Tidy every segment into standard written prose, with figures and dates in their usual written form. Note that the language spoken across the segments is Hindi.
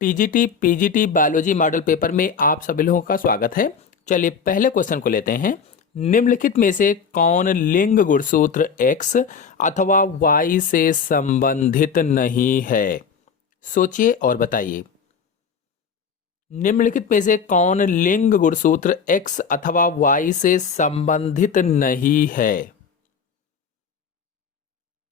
TGT PGT biology model paper में आप सभी लोगों का स्वागत है। चलिए पहले क्वेश्चन को लेते हैं। निम्नलिखित में से कौन लिंग गुणसूत्र X अथवा Y से संबंधित नहीं है? सोचिए और बताइए। निम्नलिखित में से कौन लिंग गुणसूत्र X अथवा Y से संबंधित नहीं है?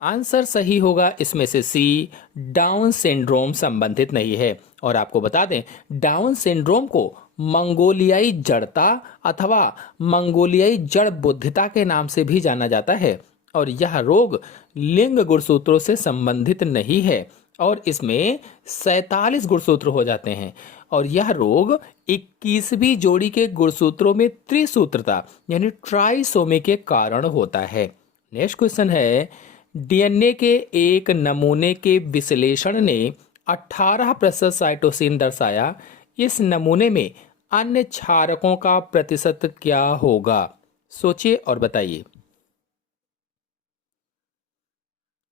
आंसर सही होगा इसमें से सी, डाउन सिंड्रोम संबंधित नहीं है। और आपको बता दें, डाउन सिंड्रोम को मंगोलियाई जड़ता अथवा मंगोलियाई जड़ बुद्धिता के नाम से भी जाना जाता है। और यह रोग लिंग गुणसूत्रों से संबंधित नहीं है और इसमें 47 गुणसूत्र हो जाते हैं। और यह रोग 21वीं जोड़ी के गुणसूत्रों में त्रिसूत्रता यानी ट्राइसोमी के कारण होता है। नेक्स्ट क्वेश्चन है, डीएनए के एक नमूने के विश्लेषण ने 18% साइटोसिन दर्शाया। इस नमूने में अन्य क्षारकों का प्रतिशत क्या होगा? सोचिए और बताइए।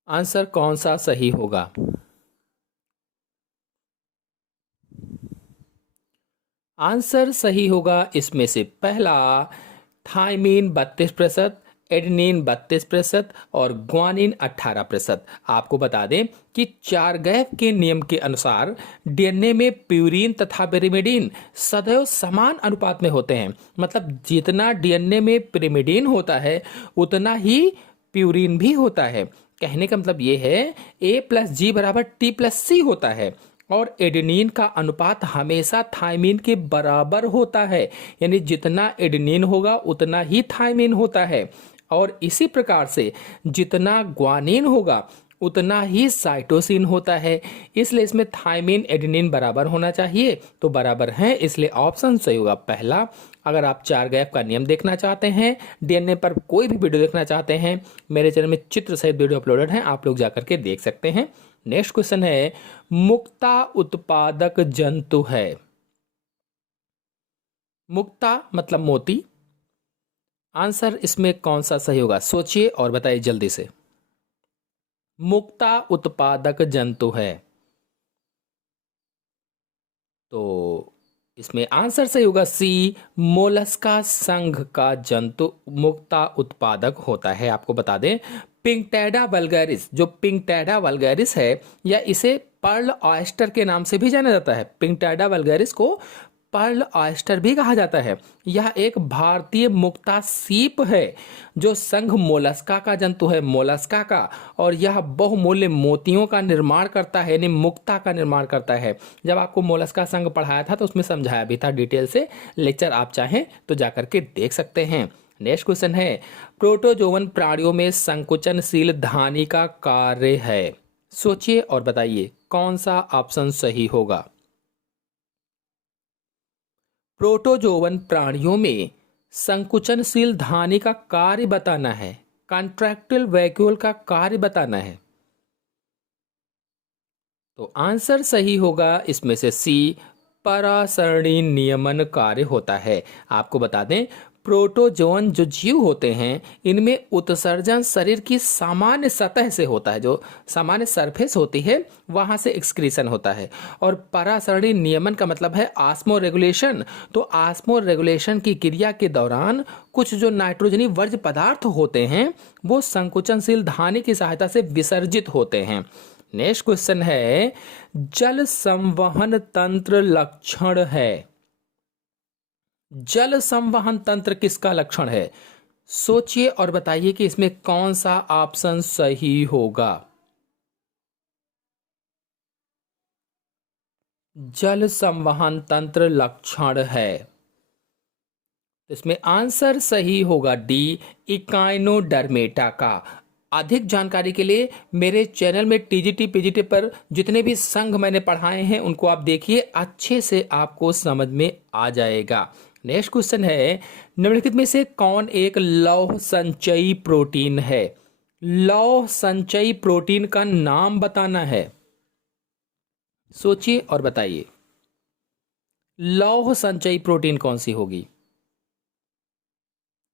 आंसर कौन सा सही होगा? आंसर सही होगा इसमें से पहला, थाइमीन 32%, एडेनिन 32% और ग्वानिन 18%। आपको बता दें कि चारगैप के नियम के अनुसार डीएनए में प्यूरिन तथा पिरिमिडीन सदैव समान अनुपात में होते हैं। मतलब जितना डीएनए में पिरिमिडीन होता है उतना ही प्यूरिन भी होता है। कहने का मतलब ये है A+G=T+C होता है। और एडेनिन का अनुपात हमेशा थाइमिन के बराबर होता है, यानी जितना एडेनिन होगा उतना ही थाइमिन होता है। और इसी प्रकार से जितना ग्वानिन होगा उतना ही साइटोसिन होता है। इसलिए इसमें थाइमिन एडेनिन बराबर होना चाहिए, तो बराबर है, इसलिए ऑप्शन सही होगा पहला। अगर आप चार गैप का नियम देखना चाहते हैं, डीएनए पर कोई भी वीडियो देखना चाहते हैं, मेरे चैनल में चित्र सहित वीडियो अपलोडेड है, आप लोग जाकर के देख सकते हैं। नेक्स्ट क्वेश्चन है, मुक्ता उत्पादक जंतु है। मुक्ता मतलब मोती। आंसर इसमें कौन सा सही होगा? सोचिए और बताइए जल्दी से। मुक्ता उत्पादक जंतु है, तो इसमें आंसर सही होगा सी, मोलस्का संघ का जंतु मुक्ता उत्पादक होता है। आपको बता दें, पिंकटैडा वल्गैरिस, जो पिंकटैडा वल्गैरिस है, या इसे पर्ल ऑयस्टर के नाम से भी जाना जाता है। पिंकटैडा वल्गैरिस को पर्ल ऑयस्टर भी कहा जाता है। यह एक भारतीय मुक्ता सीप है जो संघ मोलस्का का जंतु है, मोलस्का का। और यह बहुमूल्य मोतियों का निर्माण करता है, यानी मुक्ता का निर्माण करता है। जब आपको मोलस्का संघ पढ़ाया था तो उसमें समझाया भी था डिटेल से, लेक्चर आप चाहें तो जाकर के देख सकते हैं। नेक्स्ट क्वेश्चन है, प्रोटोजोवन प्राणियों में संकुचनशील धानी का कार्य है। सोचिए और बताइए कौन सा ऑप्शन सही होगा। प्रोटोजोवन प्राणियों में संकुचनशील धानी का कार्य बताना है, कॉन्ट्रैक्टाइल वैक्यूल का कार्य बताना है, तो आंसर सही होगा इसमें से सी, परासरणी नियमन कार्य होता है। आपको बता दें, प्रोटोजोन जो जीव होते हैं इनमें उत्सर्जन शरीर की सामान्य सतह से होता है, जो सामान्य सरफेस होती है वहां से एक्सक्रीशन होता है। और परासरणी नियमन का मतलब है आस्मो रेगुलेशन। तो आस्मो रेगुलेशन की क्रिया के दौरान कुछ जो नाइट्रोजनी वर्ज्य पदार्थ होते हैं वो संकुचनशील धानी की सहायता से विसर्जित होते हैं। नेक्स्ट क्वेश्चन है, जल संवहन तंत्र लक्षण है। जल संवहन तंत्र किसका लक्षण है? सोचिए और बताइए कि इसमें कौन सा ऑप्शन सही होगा। जल संवहन तंत्र लक्षण है, इसमें आंसर सही होगा डी, इकाइनोडर्मेटा का। अधिक जानकारी के लिए मेरे चैनल में टीजीटी पीजीटी पर जितने भी संघ मैंने पढ़ाए हैं उनको आप देखिए, अच्छे से आपको समझ में आ जाएगा। नेक्स्ट क्वेश्चन है, निम्नलिखित में से कौन एक लौह संचयी प्रोटीन है? लौह संचयी प्रोटीन का नाम बताना है। सोचिए और बताइए लौह संचयी प्रोटीन कौन सी होगी।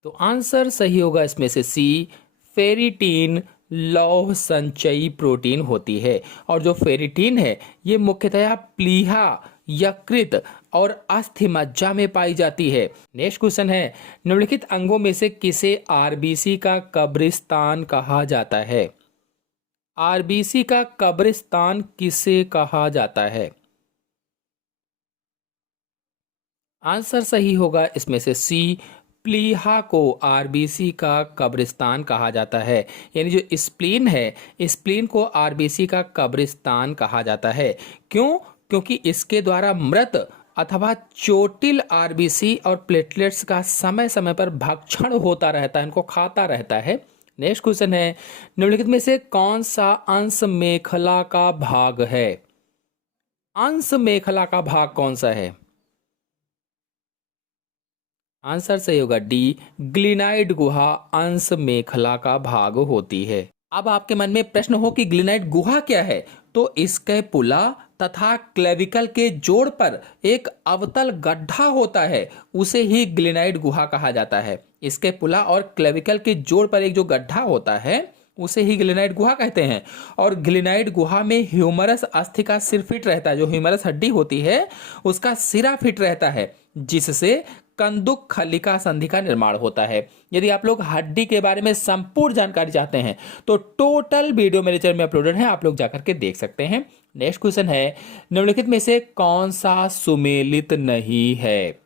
तो आंसर सही होगा इसमें से सी, फेरिटीन लौह संचयी प्रोटीन होती है। और जो फेरिटीन है ये मुख्यतया प्लीहा, यकृत और अस्थि मज्जा में पाई जाती है। नेक्स्ट क्वेश्चन है, निम्नलिखित अंगों में से किसे आरबीसी का कब्रिस्तान कहा जाता है? आरबीसी का कब्रिस्तान किसे कहा जाता है? आंसर सही होगा इसमें से सी, प्लीहा को आरबीसी का कब्रिस्तान कहा जाता है। यानी जो स्प्लीन है, स्प्लीन को आरबीसी का कब्रिस्तान कहा जाता है। क्यों? क्योंकि इसके द्वारा मृत अथवा चोटिल आरबीसी और प्लेटलेट्स का समय समय पर भक्षण होता रहता है, इनको खाता रहता है। नेक्स्ट क्वेश्चन है, निम्नलिखित में से कौन सा अंश मेखला का भाग है? अंश मेखला का भाग कौन सा है? आंसर सही होगा डी, ग्लिनाइड गुहा अंश मेखला का भाग होती है। अब आपके मन में प्रश्न हो कि ग्लिनाइड गुहा क्या है, तो इसके पुला तथा क्लेविकल के जोड़ पर एक अवतल गड्ढा होता है, उसे ही ग्लिनाइड गुहा कहा जाता है। इसके पुला और क्लेविकल के जोड़ पर एक जो गड्ढा होता है उसे ही ग्लिनाइड गुहा कहते हैं। और ग्लिनाइड गुहा में ह्यूमरस अस्थि का सिर फिट रहता है, जो ह्यूमरस हड्डी होती है उसका सिरा फिट रहता है, जिससे कंदुक खलिका संधि का निर्माण होता है। यदि आप लोग हड्डी के बारे में संपूर्ण जानकारी चाहते हैं तो टोटल वीडियो मेरे चैनल में अपलोडेड है, आप लोग जाकर के देख सकते हैं। नेक्स्ट क्वेश्चन है, निम्नलिखित में से कौन सा सुमेलित नहीं है?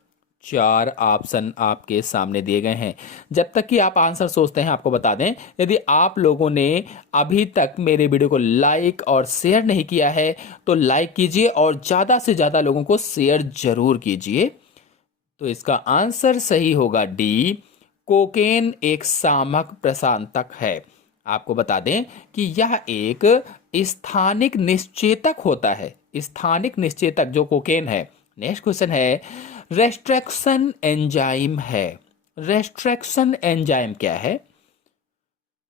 चार ऑप्शन आपके सामने दिए गए हैं। जब तक कि आप आंसर सोचते हैं, आपको बता दें, यदि आप लोगों ने अभी तक मेरे वीडियो को लाइक और शेयर नहीं किया है तो लाइक कीजिए और ज़्यादा से ज़्यादा लोगों को शेयर जरूर कीजिए। तो इसका आंसर सही होगा डी, कोकेन एक सामक प्रशांतक है। आपको बता दें कि यह एक स्थानिक निश्चेतक होता है, स्थानिक निश्चेतक जो कोकेन है। नेक्स्ट क्वेश्चन है, रेस्ट्रिक्शन एंजाइम है। रेस्ट्रिक्शन एंजाइम क्या है?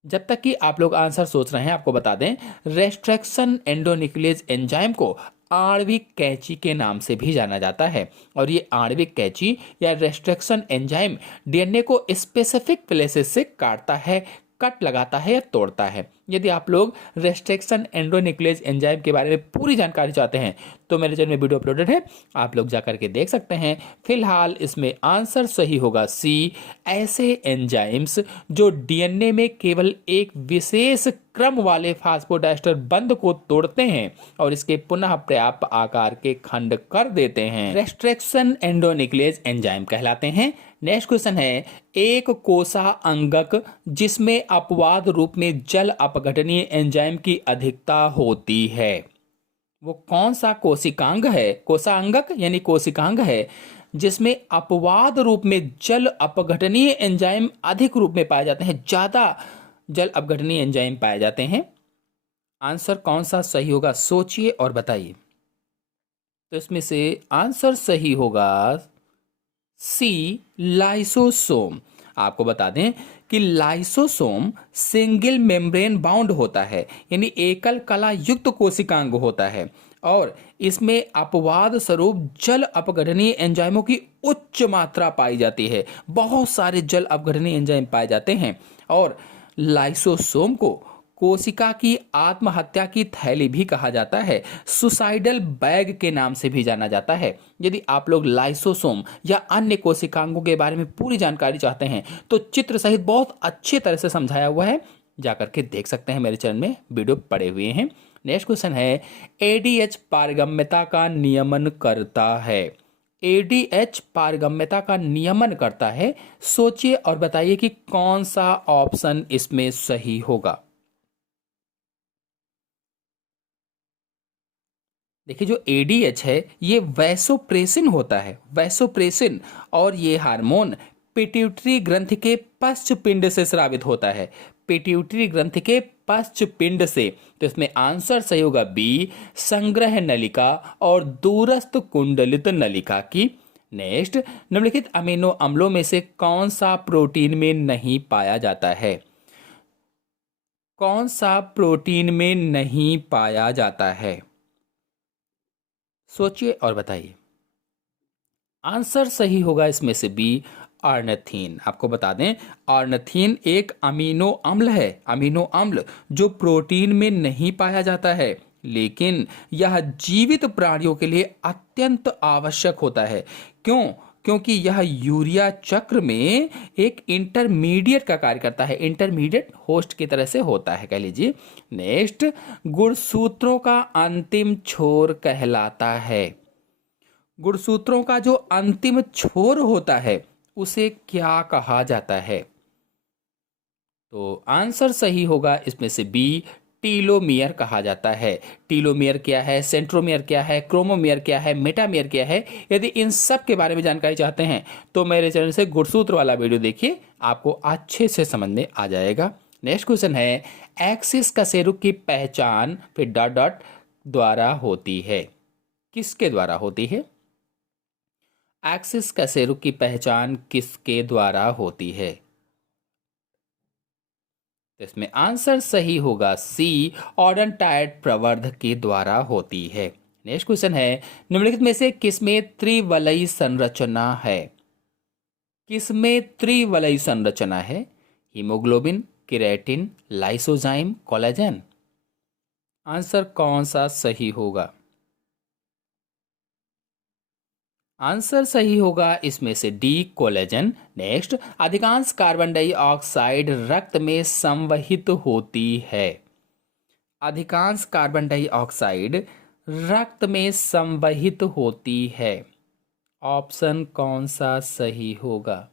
जब तक कि आप लोग आंसर सोच रहे हैं, आपको बता दें, रेस्ट्रिक्शन एंडोन्यूक्लियस एंजाइम को आणविक कैंची के नाम से भी जाना जाता है। और ये आणविक कैंची या रेस्ट्रिक्शन एंजाइम डीएनए को स्पेसिफिक प्लेसेस से काटता है, कट लगाता है या तोड़ता है। यदि आप लोग रेस्ट्रिक्शन एंडोन्यूक्लियस एंजाइम के बारे में पूरी जानकारी चाहते हैं तो मेरे चैनल में वीडियो अपलोडेड है, आप लोग जाकर के देख सकते हैं। फिलहाल इसमें आंसर सही होगा सी, ऐसे एंजाइम्स जो डीएनए में केवल एक विशेष क्रम वाले फास्फोडाइस्टर बंध को तोड़ते हैं और इसके पुनः पर्याप्त आकार के खंड कर देते हैं, रेस्ट्रिक्शन एंडोन्यूक्लियस एंजाइम कहलाते हैं। नेक्स्ट क्वेश्चन है, एक कोसा अंगक जिसमें अपवाद रूप में जल अपघटनीय एंजाइम की अधिकता होती है, वो कौन सा कोशिकांग है? कोसा अंगक यानी कोशिकांग है जिसमें अपवाद रूप में जल अपघटनीय एंजाइम अधिक रूप में पाए जाते हैं, ज्यादा जल अपघटनीय एंजाइम पाए जाते हैं। आंसर कौन सा सही होगा, सोचिए और बताइए। तो इसमें से आंसर सही होगा सी, लाइसोसोम। आपको बता दें कि लाइसोसोम सिंगल मेम्ब्रेन बाउंड होता है, यानी एकल कला युक्त कोशिकांग होता है और इसमें अपवाद स्वरूप जल अपघटनीय एंजाइमों की उच्च मात्रा पाई जाती है। बहुत सारे जल अपघटनीय एंजाइम पाए जाते हैं और लाइसोसोम को कोशिका की आत्महत्या की थैली भी कहा जाता है, सुसाइडल बैग के नाम से भी जाना जाता है। यदि आप लोग लाइसोसोम या अन्य कोशिकांगों के बारे में पूरी जानकारी चाहते हैं तो चित्र सहित बहुत अच्छी तरह से समझाया हुआ है, जाकर के देख सकते हैं, मेरे चैनल में वीडियो पड़े हुए हैं। नेक्स्ट क्वेश्चन है, एडीएच पारगम्यता का नियमन करता है। एडीएच पारगम्यता का नियमन करता है, सोचिए और बताइए कि कौन सा ऑप्शन इसमें सही होगा। देखिए, जो एडीएच है ये वैसोप्रेसिन होता है, वैसोप्रेसिन, और ये हार्मोन पिट्यूटरी ग्रंथि के पश्च पिंड से स्रावित होता है, पिट्यूटरी ग्रंथि के पश्च पिंड से। तो इसमें आंसर सही होगा बी, संग्रह नलिका और दूरस्थ कुंडलित नलिका की। नेक्स्ट, निम्नलिखित अमीनो अम्लों में से कौन सा प्रोटीन में नहीं पाया जाता है? कौन सा प्रोटीन में नहीं पाया जाता है? सोचिए और बताइए। आंसर सही होगा इसमें से बी, ऑर्निथीन। आपको बता दें, ऑर्निथीन एक अमीनो अम्ल है, अमीनो अम्ल जो प्रोटीन में नहीं पाया जाता है, लेकिन यह जीवित प्राणियों के लिए अत्यंत आवश्यक होता है। क्यों? क्योंकि यह यूरिया चक्र में एक इंटरमीडिएट का कार्य करता है, इंटरमीडिएट होस्ट की तरह से होता है, कह लीजिए। नेक्स्ट, गुणसूत्रों का अंतिम छोर कहलाता है। गुणसूत्रों का जो अंतिम छोर होता है उसे क्या कहा जाता है? तो आंसर सही होगा इसमें से बी, टीलोमियर कहा जाता है। टीलोमियर क्या है, सेंट्रोमियर क्या है, क्रोमोमियर क्या है, मेटामियर क्या है? यदि इन सब के बारे में जानकारी चाहते हैं तो मेरे चैनल से गुणसूत्र वाला वीडियो देखिए, आपको अच्छे से समझ में आ जाएगा। नेक्स्ट क्वेश्चन है, एक्सिस कशेरुक की पहचान फिर डॉट डॉट द्वारा होती है। किसके द्वारा होती है? एक्सिस कशेरुक की पहचान किसके द्वारा होती है? तो इसमें आंसर सही होगा सी, ऑडोंटाइड प्रवर्धक के द्वारा होती है। नेक्स्ट क्वेश्चन है, निम्नलिखित में से किसमें त्रिवलयी संरचना है? किसमें त्रिवलयी संरचना है? Haemoglobin, keratin, lysozyme, collagen. Answer कौन सा सही होगा? आंसर सही होगा इसमें से डी, कोलेजन। नेक्स्ट, अधिकांश कार्बन डाइऑक्साइड रक्त में संवहित होती है। अधिकांश कार्बन डाइऑक्साइड रक्त में संवहित होती है। ऑप्शन कौन सा सही होगा?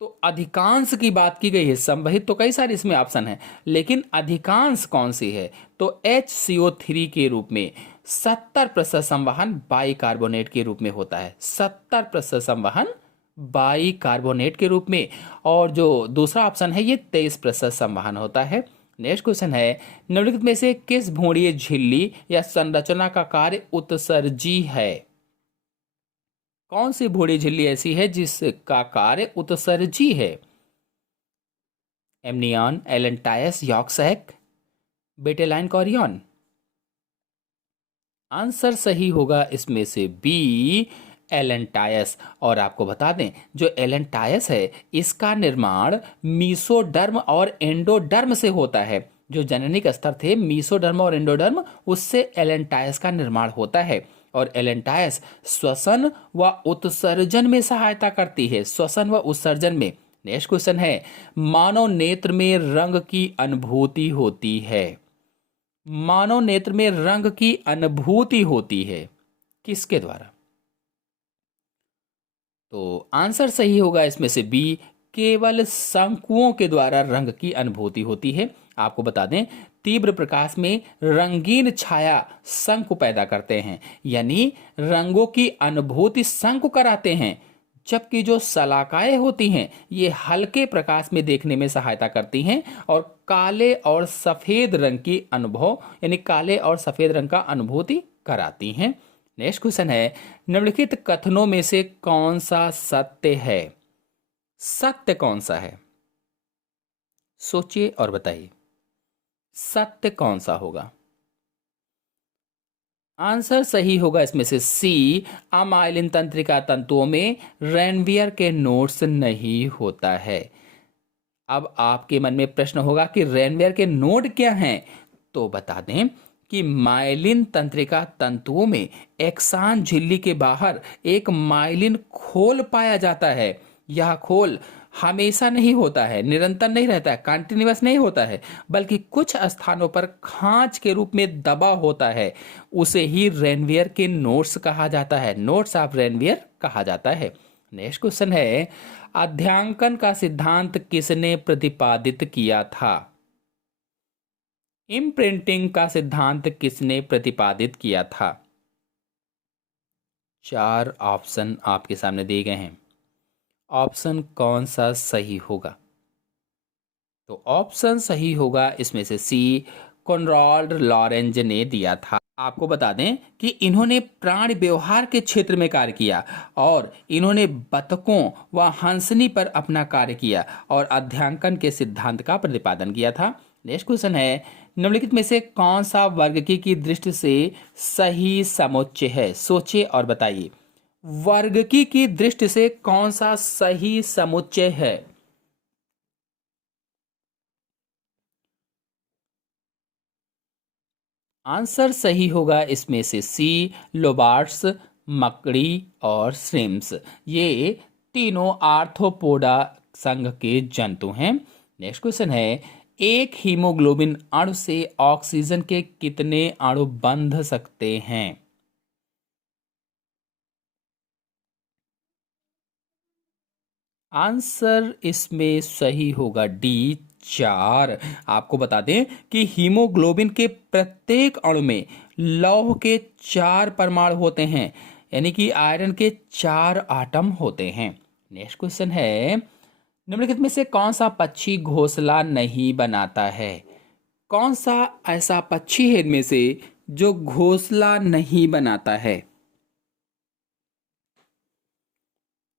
तो अधिकांश की बात की गई है, संवहित तो कई सारे इसमें ऑप्शन है, लेकिन अधिकांश कौन सी है? तो HCO3 के रूप में 70% संवहन बाइकार्बोनेट के रूप में होता है, 70% संवहन बाइकार्बोनेट के रूप में। और जो दूसरा ऑप्शन है ये 23% संवहन होता है। नेक्स्ट क्वेश्चन है, निम्नलिखित में से किस भूणीय झिल्ली या संरचना का कार्य उत्सर्जी है? कौन सी भूरी झिल्ली ऐसी है जिसका कार्य उत्सर्जी है? Amnion, allantois, yolk sac, vitelline, chorion. Answer सही होगा इसमें से बी, एलेंटायस। और आपको बता दें, जो एलेंटायस है इसका निर्माण मीसोडर्म और एंडोडर्म से होता है। जो जननिक स्तर थे मीसोडर्म और एंडोडर्म, उससे एलेंटायस का निर्माण होता है। और एलेंटायस श्वसन व उत्सर्जन में सहायता करती है, श्वसन व उत्सर्जन में। नेक्स्ट क्वेश्चन है, मानव नेत्र में रंग की अनुभूति होती है। मानव नेत्र में रंग की अनुभूति होती है किसके द्वारा? तो आंसर सही होगा इसमें से बी, केवल शंकुओं के द्वारा रंग की अनुभूति होती है। आपको बता दें, तीव्र प्रकाश में रंगीन छाया शंकु पैदा करते हैं, यानी रंगों की अनुभूति शंकु कराते हैं, जबकि जो शलाकाएं होती हैं ये हल्के प्रकाश में देखने में सहायता करती हैं और काले और सफेद रंग की अनुभव, यानी काले और सफेद रंग का अनुभूति कराती हैं। नेक्स्ट क्वेश्चन है, निम्नलिखित कथनों में से कौन सा सत्य है? सत्य कौन सा है? सोचिए और बताइए, सत्य कौन सा होगा? आंसर सही होगा इसमें से सी, अमाइलिन तंत्रिका तंतुओं में रेनवियर के नोड्स नहीं होता है। अब आपके मन में प्रश्न होगा कि रेनवियर के नोड क्या हैं? तो बता दें कि माइलिन तंत्रिका तंतुओं में एक्सान झिल्ली के बाहर एक माइलिन खोल पाया जाता है। यह खोल हमेशा नहीं होता है, निरंतर नहीं रहता है, कंटिन्यूअस नहीं होता है, बल्कि कुछ स्थानों पर खांच के रूप में दबा होता है। उसे ही रेनवियर के नोड्स कहा जाता है, नोड्स ऑफ रेनवियर कहा जाता है। नेक्स्ट क्वेश्चन है, अध्यांकन का सिद्धांत किसने प्रतिपादित किया था? इम्प्रिंटिंग का सिद्धांत किसने प्रतिपादित किया था? 4 ऑप्शन आपके सामने दिए गए हैं, ऑप्शन कौन सा सही होगा? तो ऑप्शन सही होगा इसमें से सी, कॉनराड लॉरेंज ने दिया था। आपको बता दें कि इन्होंने प्राणी व्यवहार के क्षेत्र में कार्य किया और इन्होंने बतखों व हंसनी पर अपना कार्य किया और अध्यांकन के सिद्धांत का प्रतिपादन किया था। नेक्स्ट क्वेश्चन है, निम्नलिखित में से कौन सा वर्गीकी की दृष्टि से सही समुच्चय है? सोचिए और बताइए, वर्गकी की दृष्टि से कौन सा सही समुच्चय है? आंसर सही होगा इसमें से सी, लोबार्ट्स, मकड़ी और श्रिम्प्स। ये तीनों आर्थ्रोपोडा संघ के जंतु हैं। नेक्स्ट क्वेश्चन है, एक हीमोग्लोबिन अणु से ऑक्सीजन के कितने अणु बंध सकते हैं? आंसर इसमें सही होगा डी, 4। आपको बता दें कि हीमोग्लोबिन के प्रत्येक अणु में लौह के 4 परमाणु होते हैं, यानी कि आयरन के 4 आटम होते हैं। नेक्स्ट क्वेश्चन है, निम्नलिखित में से कौन सा पक्षी घोंसला नहीं बनाता है? कौन सा ऐसा पक्षी है इनमें से जो घोंसला नहीं बनाता है?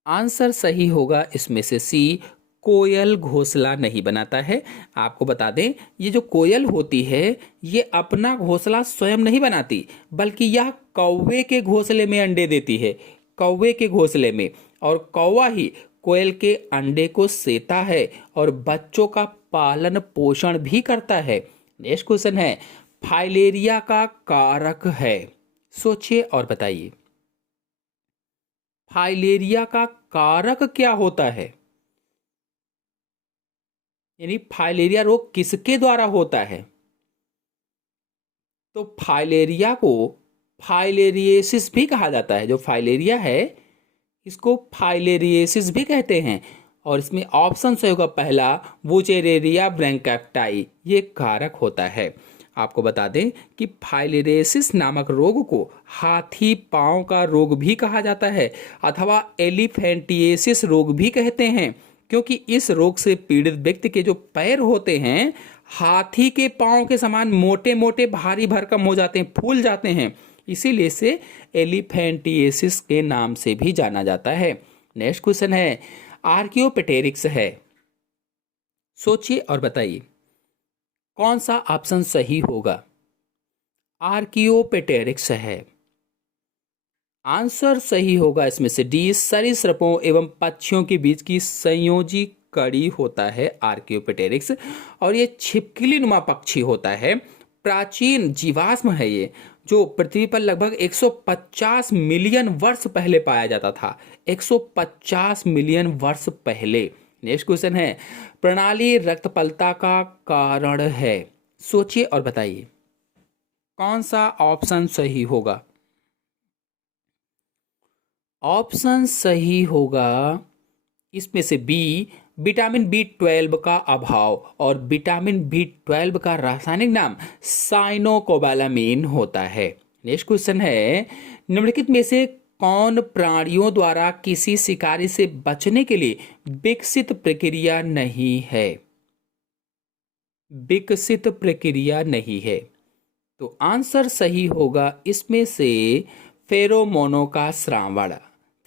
आंसर सही होगा इसमें से सी, कोयल घोंसला नहीं बनाता है। आपको बता दें, ये जो कोयल होती है ये अपना घोंसला स्वयं नहीं बनाती, बल्कि यह कौवे के घोंसले में अंडे देती है, कौवे के घोंसले में। और कौवा ही कोयल के अंडे को सेता है और बच्चों का पालन पोषण भी करता है। नेक्स्ट क्वेश्चन है, फाइलेरिया का कारक है, सोचिए और बताइए। फाइलेरिया का कारक क्या होता है? यानी फाइलेरिया रोग किसके द्वारा होता है? तो फाइलेरिया को फाइलेरिएसिस भी कहा जाता है। जो फाइलेरिया है इसको फाइलेरिएसिस भी कहते हैं। और इसमें ऑप्शन सही होगा पहला, वुचेरेरिया ब्रैंकाप्टाई, ये कारक होता है। आपको बता दें कि फाइलेरिएसिस नामक रोग को हाथी पांव का रोग भी कहा जाता है अथवा एलिफेंटिएसिस रोग भी कहते हैं, क्योंकि इस रोग से पीड़ित व्यक्ति के जो पैर होते हैं हाथी के पांव के समान मोटे मोटे भारी भरकम हो जाते हैं, फूल जाते हैं, इसीलिए इसे एलिफेंटिएसिस के नाम से भी जाना जाता है। नेक्स्ट क्वेश्चन है, आर्कियोपेटेरिक्स है, सोचिए और बताइए कौन सा ऑप्शन सही होगा? आर्कियोपेटेरिक्स है। आंसर सही होगा इसमें से डी, सरीसृपों एवं पक्षियों के बीच की संयोजी कड़ी होता है आर्कियोपेटेरिक्स। और ये छिपकली नुमा पक्षी होता है, प्राचीन जीवाश्म है ये, जो पृथ्वी पर लगभग 150 मिलियन वर्ष पहले पाया जाता था, 150 मिलियन वर्ष पहले। नेक्स्ट क्वेश्चन है, प्रणाली रक्तपलता का कारण है, सोचिए और बताइए कौन सा ऑप्शन सही होगा? ऑप्शन सही होगा इसमें से बी, विटामिन बी 12 का अभाव। और विटामिन बी 12 का रासायनिक नाम साइनोकोबालामिन होता है। नेक्स्ट क्वेश्चन है, निम्नलिखित में से कौन प्राणियों द्वारा किसी शिकारी से बचने के लिए विकसित प्रक्रिया नहीं है? विकसित प्रक्रिया नहीं है। तो आंसर सही होगा इसमें से फेरोमोनों का श्रावण,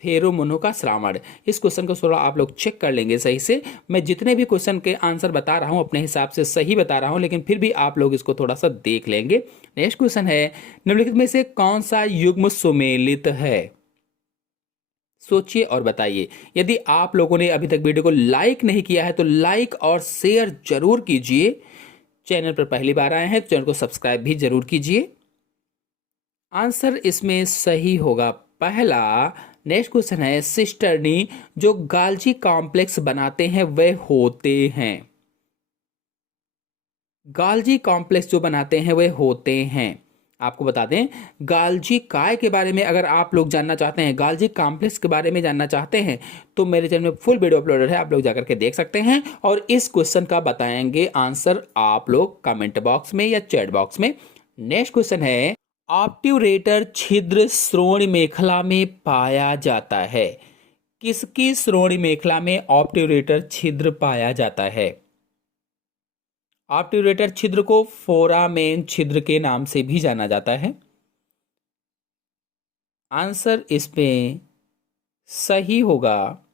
फेरोमोनों का श्रावण। इस क्वेश्चन को थोड़ा आप लोग चेक कर लेंगे सही से। मैं जितने भी क्वेश्चन के आंसर बता रहा हूं अपने हिसाब से सही बता रहा हूं, लेकिन फिर भी आप लोग इसको थोड़ा सा देख लेंगे। नेक्स्ट क्वेश्चन है, निम्नलिखित में से कौन सा युग्म सुमेलित है? सोचिए और बताइए। यदि आप लोगों ने अभी तक वीडियो को लाइक नहीं किया है तो लाइक और शेयर जरूर कीजिए। चैनल पर पहली बार आए हैं तो चैनल को सब्सक्राइब भी जरूर कीजिए। आंसर इसमें सही होगा पहला। नेक्स्ट क्वेश्चन है, सिस्टर्नी जो गाल्जी कॉम्प्लेक्स बनाते हैं वे होते हैं, गाल्जी कॉम्प्लेक्स जो बनाते हैं वे होते हैं। आपको बता दें, गाल्जी काय के बारे में अगर आप लोग जानना चाहते हैं, गाल्जी कॉम्प्लेक्स के बारे में जानना चाहते हैं, तो मेरे चैनल में फुल वीडियो अपलोडेड है, आप लोग जाकर के देख सकते हैं। और इस क्वेश्चन का बताएंगे आंसर आप लोग कमेंट बॉक्स में या चैट बॉक्स में। नेक्स्ट क्वेश्चन है, ऑब्ट्यूरेटर छिद्र श्रोणि मेखला में पाया जाता है। किसकी श्रोणि मेखला में ऑब्ट्यूरेटर छिद्र पाया जाता है? ऑब्ट्यूरेटर छिद्र को फोरामेन छिद्र के नाम से भी जाना जाता है। आंसर इसमें सही होगा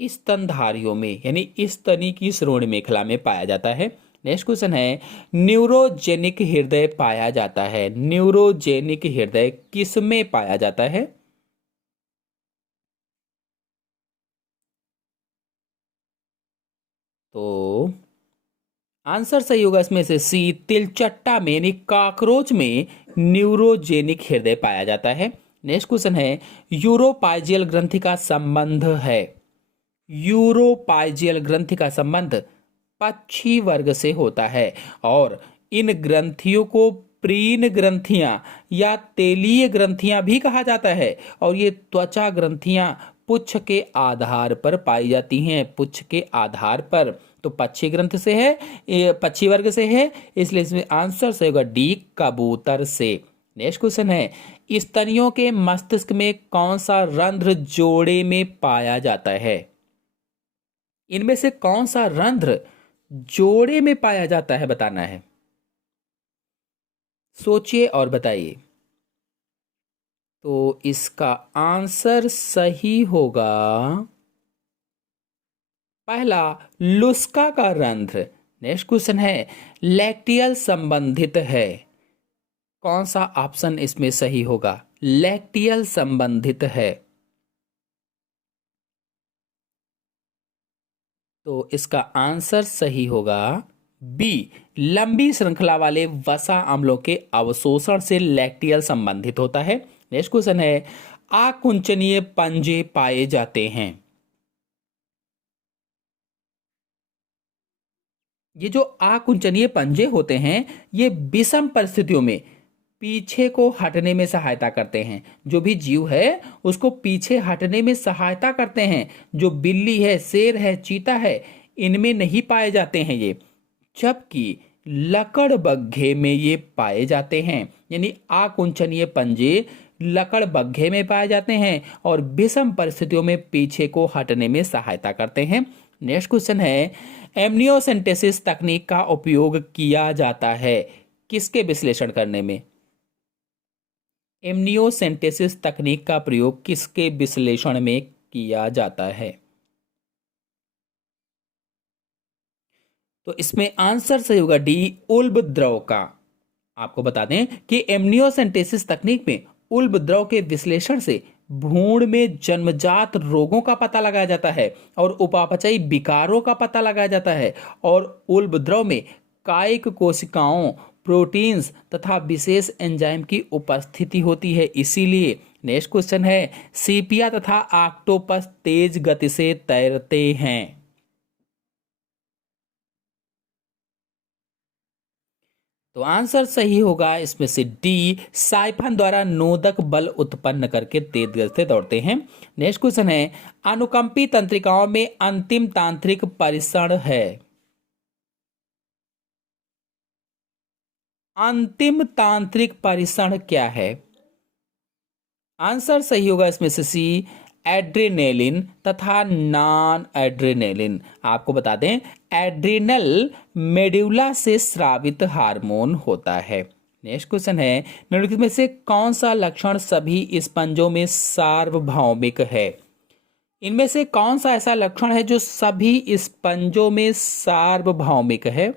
स्तनधारियों में, यानी स्तनी की श्रोणि मेखला में पाया जाता है। नेक्स्ट क्वेश्चन है, न्यूरोजेनिक हृदय पाया जाता है। न्यूरोजेनिक हृदय किस में पाया जाता है? तो आंसर सही होगा इसमें से सी, तिलचट्टा में यानी कॉकरोच में न्यूरोजेनिक हृदय पाया जाता है। नेक्स्ट क्वेश्चन है, यूरोपाइजियल ग्रंथि का संबंध है। यूरोपाइजियल ग्रंथि का संबंध पक्षी वर्ग से होता है और इन ग्रंथियों को प्रीन ग्रंथियां या तेलीय ग्रंथियां भी कहा जाता है और ये त्वचा ग्रंथियां पुच्छ के आधार पर पाई जाती हैं, पुच्छ के आधार पर। तो पक्षी ग्रंथ से है, ये पक्षी वर्ग से है, इसलिए इसमें आंसर से होगा डी, कबूतर से। नेक्स्ट क्वेश्चन है, स्तनियों के मस्तिष्क में कौन सा रंध्र जोड़े में पाया जाता है। इनमें से कौन सा रंध्र जोड़े में पाया जाता है बताना है, सोचिए और बताइए। तो इसका आंसर सही होगा पहला, लुस्का का रंध्र। नेक्स्ट क्वेश्चन है, लैक्टियल संबंधित है। कौन सा ऑप्शन इसमें सही होगा, लैक्टियल संबंधित है। तो इसका आंसर सही होगा बी, लंबी श्रृंखला वाले वसा अम्लों के अवशोषण से लैक्टियल संबंधित होता है। नेक्स्ट क्वेश्चन है, आकुंचनीय पंजे पाए जाते हैं। ये जो आकुंचनीय पंजे होते हैं ये विषम परिस्थितियों में पीछे को हटने में सहायता करते हैं। जो भी जीव है उसको पीछे हटने में सहायता करते हैं। जो बिल्ली है, शेर है, चीता है, इनमें नहीं पाए जाते हैं ये, जबकि लकड़बग्घे में ये पाए जाते हैं। यानी आकुंचनीय पंजे लकड़बग्घे में पाए जाते हैं और विषम परिस्थितियों में पीछे को हटने में सहायता करते हैं। नेक्स्ट क्वेश्चन है, एमनियोसेंटेसिस तकनीक का उपयोग किया जाता है किसके विश्लेषण करने में। एमनियोसेंटेसिस तकनीक का प्रयोग किसके विश्लेषण में किया जाता है। तो इसमें आंसर सही होगा डी, उल्ब द्रव का। आपको बता दें कि एमनियोसेंटेसिस तकनीक में उल्ब द्रव के विश्लेषण से भ्रूण में जन्मजात रोगों का पता लगाया जाता है और उपापचयी विकारों का पता लगाया जाता है और उल्ब द्रव में कायिक कोशिकाओं, प्रोटीन्स तथा विशेष एंजाइम की उपस्थिति होती है। इसीलिए नेक्स्ट क्वेश्चन है, सीपिया तथा ऑक्टोपस तेज गति से तैरते हैं। तो आंसर सही होगा इसमें से डी, साइफन द्वारा नोदक बल उत्पन्न करके तेज गति से दौड़ते हैं। नेक्स्ट क्वेश्चन है, अनुकंपी तंत्रिकाओं में अंतिम तांत्रिक परीक्षण है। अंतिम तांत्रिक परीक्षण क्या है। आंसर सही होगा इसमें से सी, एड्रेनेलिन तथा नॉन एड्रेनेलिन। आपको बता दें एड्रिनल मेड्यूला से स्रावित हार्मोन होता है। नेक्स्ट क्वेश्चन है, निम्नलिखित में से कौन सा लक्षण सभी स्पंजों में सार्वभौमिक है। इनमें से कौन सा ऐसा लक्षण है जो सभी स्पंजों में सार्वभौमिक है।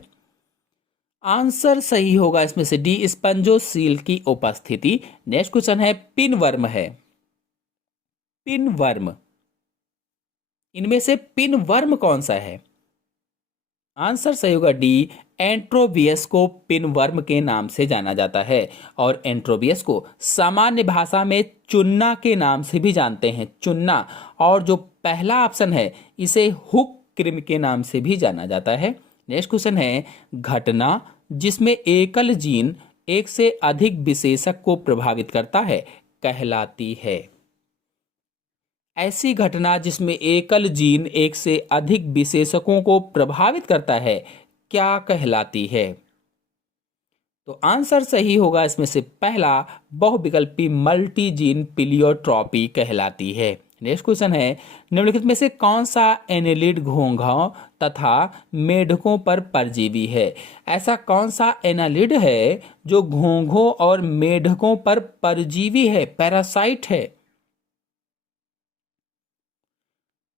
आंसर सही होगा इसमें से डी, स्पंजोसील की उपस्थिति। नेक्स्ट क्वेश्चन है, पिनवर्म है। पिनवर्म, इनमें से पिनवर्म कौन सा है। आंसर सही होगा डी, एंट्रोबियस को पिनवर्म के नाम से जाना जाता है और एंट्रोबियस को सामान्य भाषा में चुन्ना के नाम से भी जानते हैं, चुन्ना। और जो पहला ऑप्शन है इसे हुक कृमि के नाम से भी जाना जाता है। नेक्स्ट क्वेश्चन है, घटना जिसमें एकल जीन एक से अधिक विशेषक को प्रभावित करता है कहलाती है। ऐसी घटना जिसमें एकल जीन एक से अधिक विशेषकों को प्रभावित करता है क्या कहलाती है। तो आंसर सही होगा इसमें से पहला, बहुविकल्पी मल्टीजीन प्लियोट्रॉपी कहलाती है। नेक्स्ट क्वेश्चन है, निम्नलिखित में से कौन सा एनेलिड घोंघाओं तथा मेढकों पर परजीवी है। ऐसा कौन सा एनालिड है जो घोंघों और मेढकों पर परजीवी है, पैरासाइट है।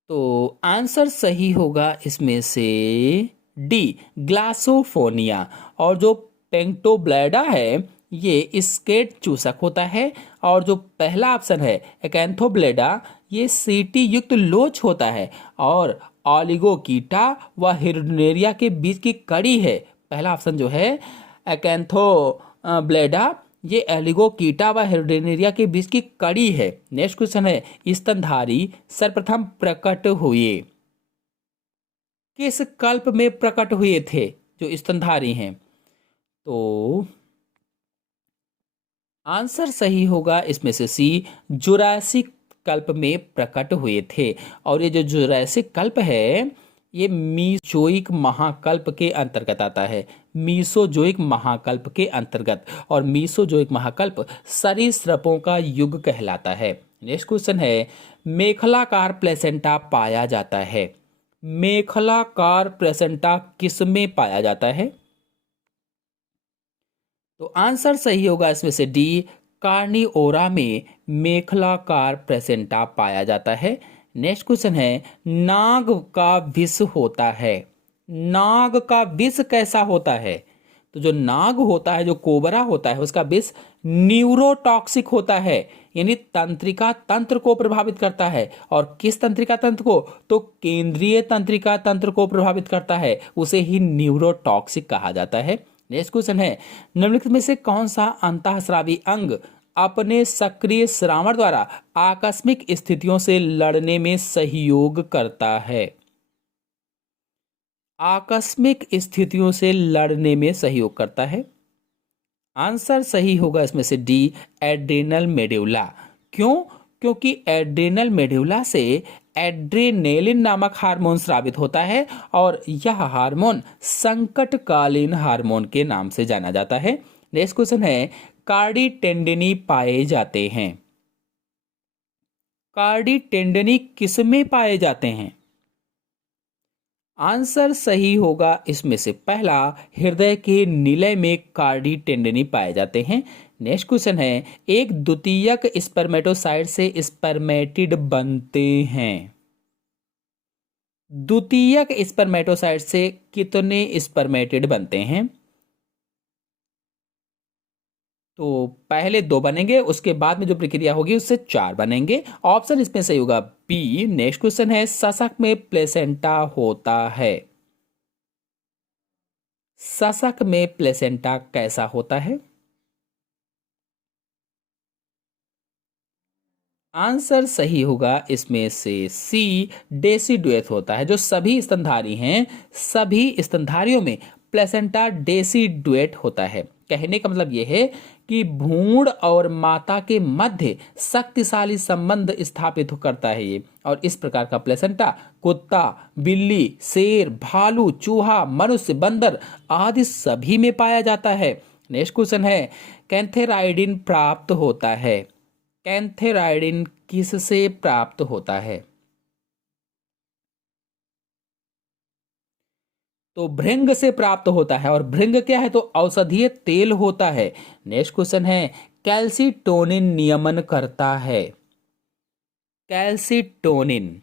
तो आंसर सही होगा इसमें से डी, ग्लासोफोनिया। और जो पेंटोब्लेडा है ये स्केट चूसक होता है और जो पहला ऑप्शन है एकैंथोब्लेडा ये सीटी युक्त लोच होता है और ऑलिगोकीटा व हिरनेरिया के बीच की कड़ी है। पहला ऑप्शन जो है एकैंथोब्लेडा, ये एलिगोकीटा व हिरनेरिया के बीच की कड़ी है। नेक्स्ट क्वेश्चन है, स्तनधारी सर्वप्रथम प्रकट हुए, किस कल्प में प्रकट हुए थे जो स्तनधारी हैं? तो आंसर सही होगा इसमें से सी, जुरासिक कल्प में प्रकट हुए थे। और ये जो जुरासिक कल्प है ये मीसोजोइक महाकल्प के अंतर्गत आता है, मीसोजोइक महाकल्प के अंतर्गत। और मीसोजोइक महाकल्प सरीसृपों का युग कहलाता है। नेक्स्ट क्वेश्चन है, मेखलाकार प्लेसेंटा पाया जाता है, मेखलाकार प्लेसेंटा किसमें पाया जाता है? तो आंसर सही होगा इसमें से डी, कार्निओरा में मेखलाकार प्लेसेंटा पाया जाता है। नेक्स्ट क्वेश्चन है, नाग का विष होता है, नाग का विष कैसा होता है? तो जो नाग होता है, जो कोबरा होता है, उसका विष न्यूरोटॉक्सिक होता है, यानी तंत्रिका तंत्र को प्रभावित करता है। और किस तंत्रिका तंत्र को? तो केंद्रीय तंत्रिका तंत्र को प्रभावित करता है, उसे ही न्यूरोटॉक्सिक कहा जाता है। नेक्स्ट क्वेश्चन है, निम्नलिखित में से कौन सा अंतःस्रावी अंग अपने सक्रिय श्रावण द्वारा आकस्मिक स्थितियों से लड़ने में सहयोग करता है? आकस्मिक स्थितियों से लड़ने में सहयोग करता है। आंसर सही होगा इसमें से डी, एड्रेनल मेडुला। क्यों? क्योंकि एड्रेनल मेडुला से एड्रेनेलिन नामक हार्मोन स्रावित होता है और यह हार्मोन संकटकालीन हार्मोन के नाम से जाना जाता है। नेक्स्ट क्वेश्चन है, कार्डी टेंडनी पाए जाते हैं, कार्डी टेंडनी किसमें पाए जाते हैं? आंसर सही होगा इसमें से पहला, हृदय के निलय में कार्डी टेंडनी पाए जाते हैं। नेक्स्ट क्वेश्चन है, एक द्वितीयक स्पर्मेटोसाइट से स्पर्मेटिड बनते हैं, द्वितीयक स्पर्मेटोसाइट से कितने स्पर्मेटिड बनते हैं? तो पहले 2 बनेंगे, उसके बाद में जो प्रक्रिया होगी उससे 4 बनेंगे। ऑप्शन इसमें सही होगा बी। नेक्स्ट क्वेश्चन है, सशक में प्लेसेंटा होता है, सशक में प्लेसेंटा कैसा होता है? आंसर सही होगा इसमें से सी, डेसिडुएट होता है। जो सभी स्तनधारी हैं, सभी स्तनधारियों में प्लेसेंटा डेसिडुएट होता है। कहने का मतलब यह है कि भ्रूण और माता के मध्य शक्तिशाली संबंध स्थापित करता है ये। और इस प्रकार का प्लेसेंटा कुत्ता, बिल्ली, शेर, भालू, चूहा, मनुष्य, बंदर आदि सभी में पाया जाता है। नेक्स्ट क्वेश्चन है, कैंथेराइडिन प्राप्त होता है, कैंथेराइडिन किससे प्राप्त होता है? तो भृंग से प्राप्त होता है। और भृंग क्या है? तो औषधीय तेल होता है। नेक्स्ट क्वेश्चन है, कैल्सीटोनिन नियमन करता है, कैल्सीटोनिन।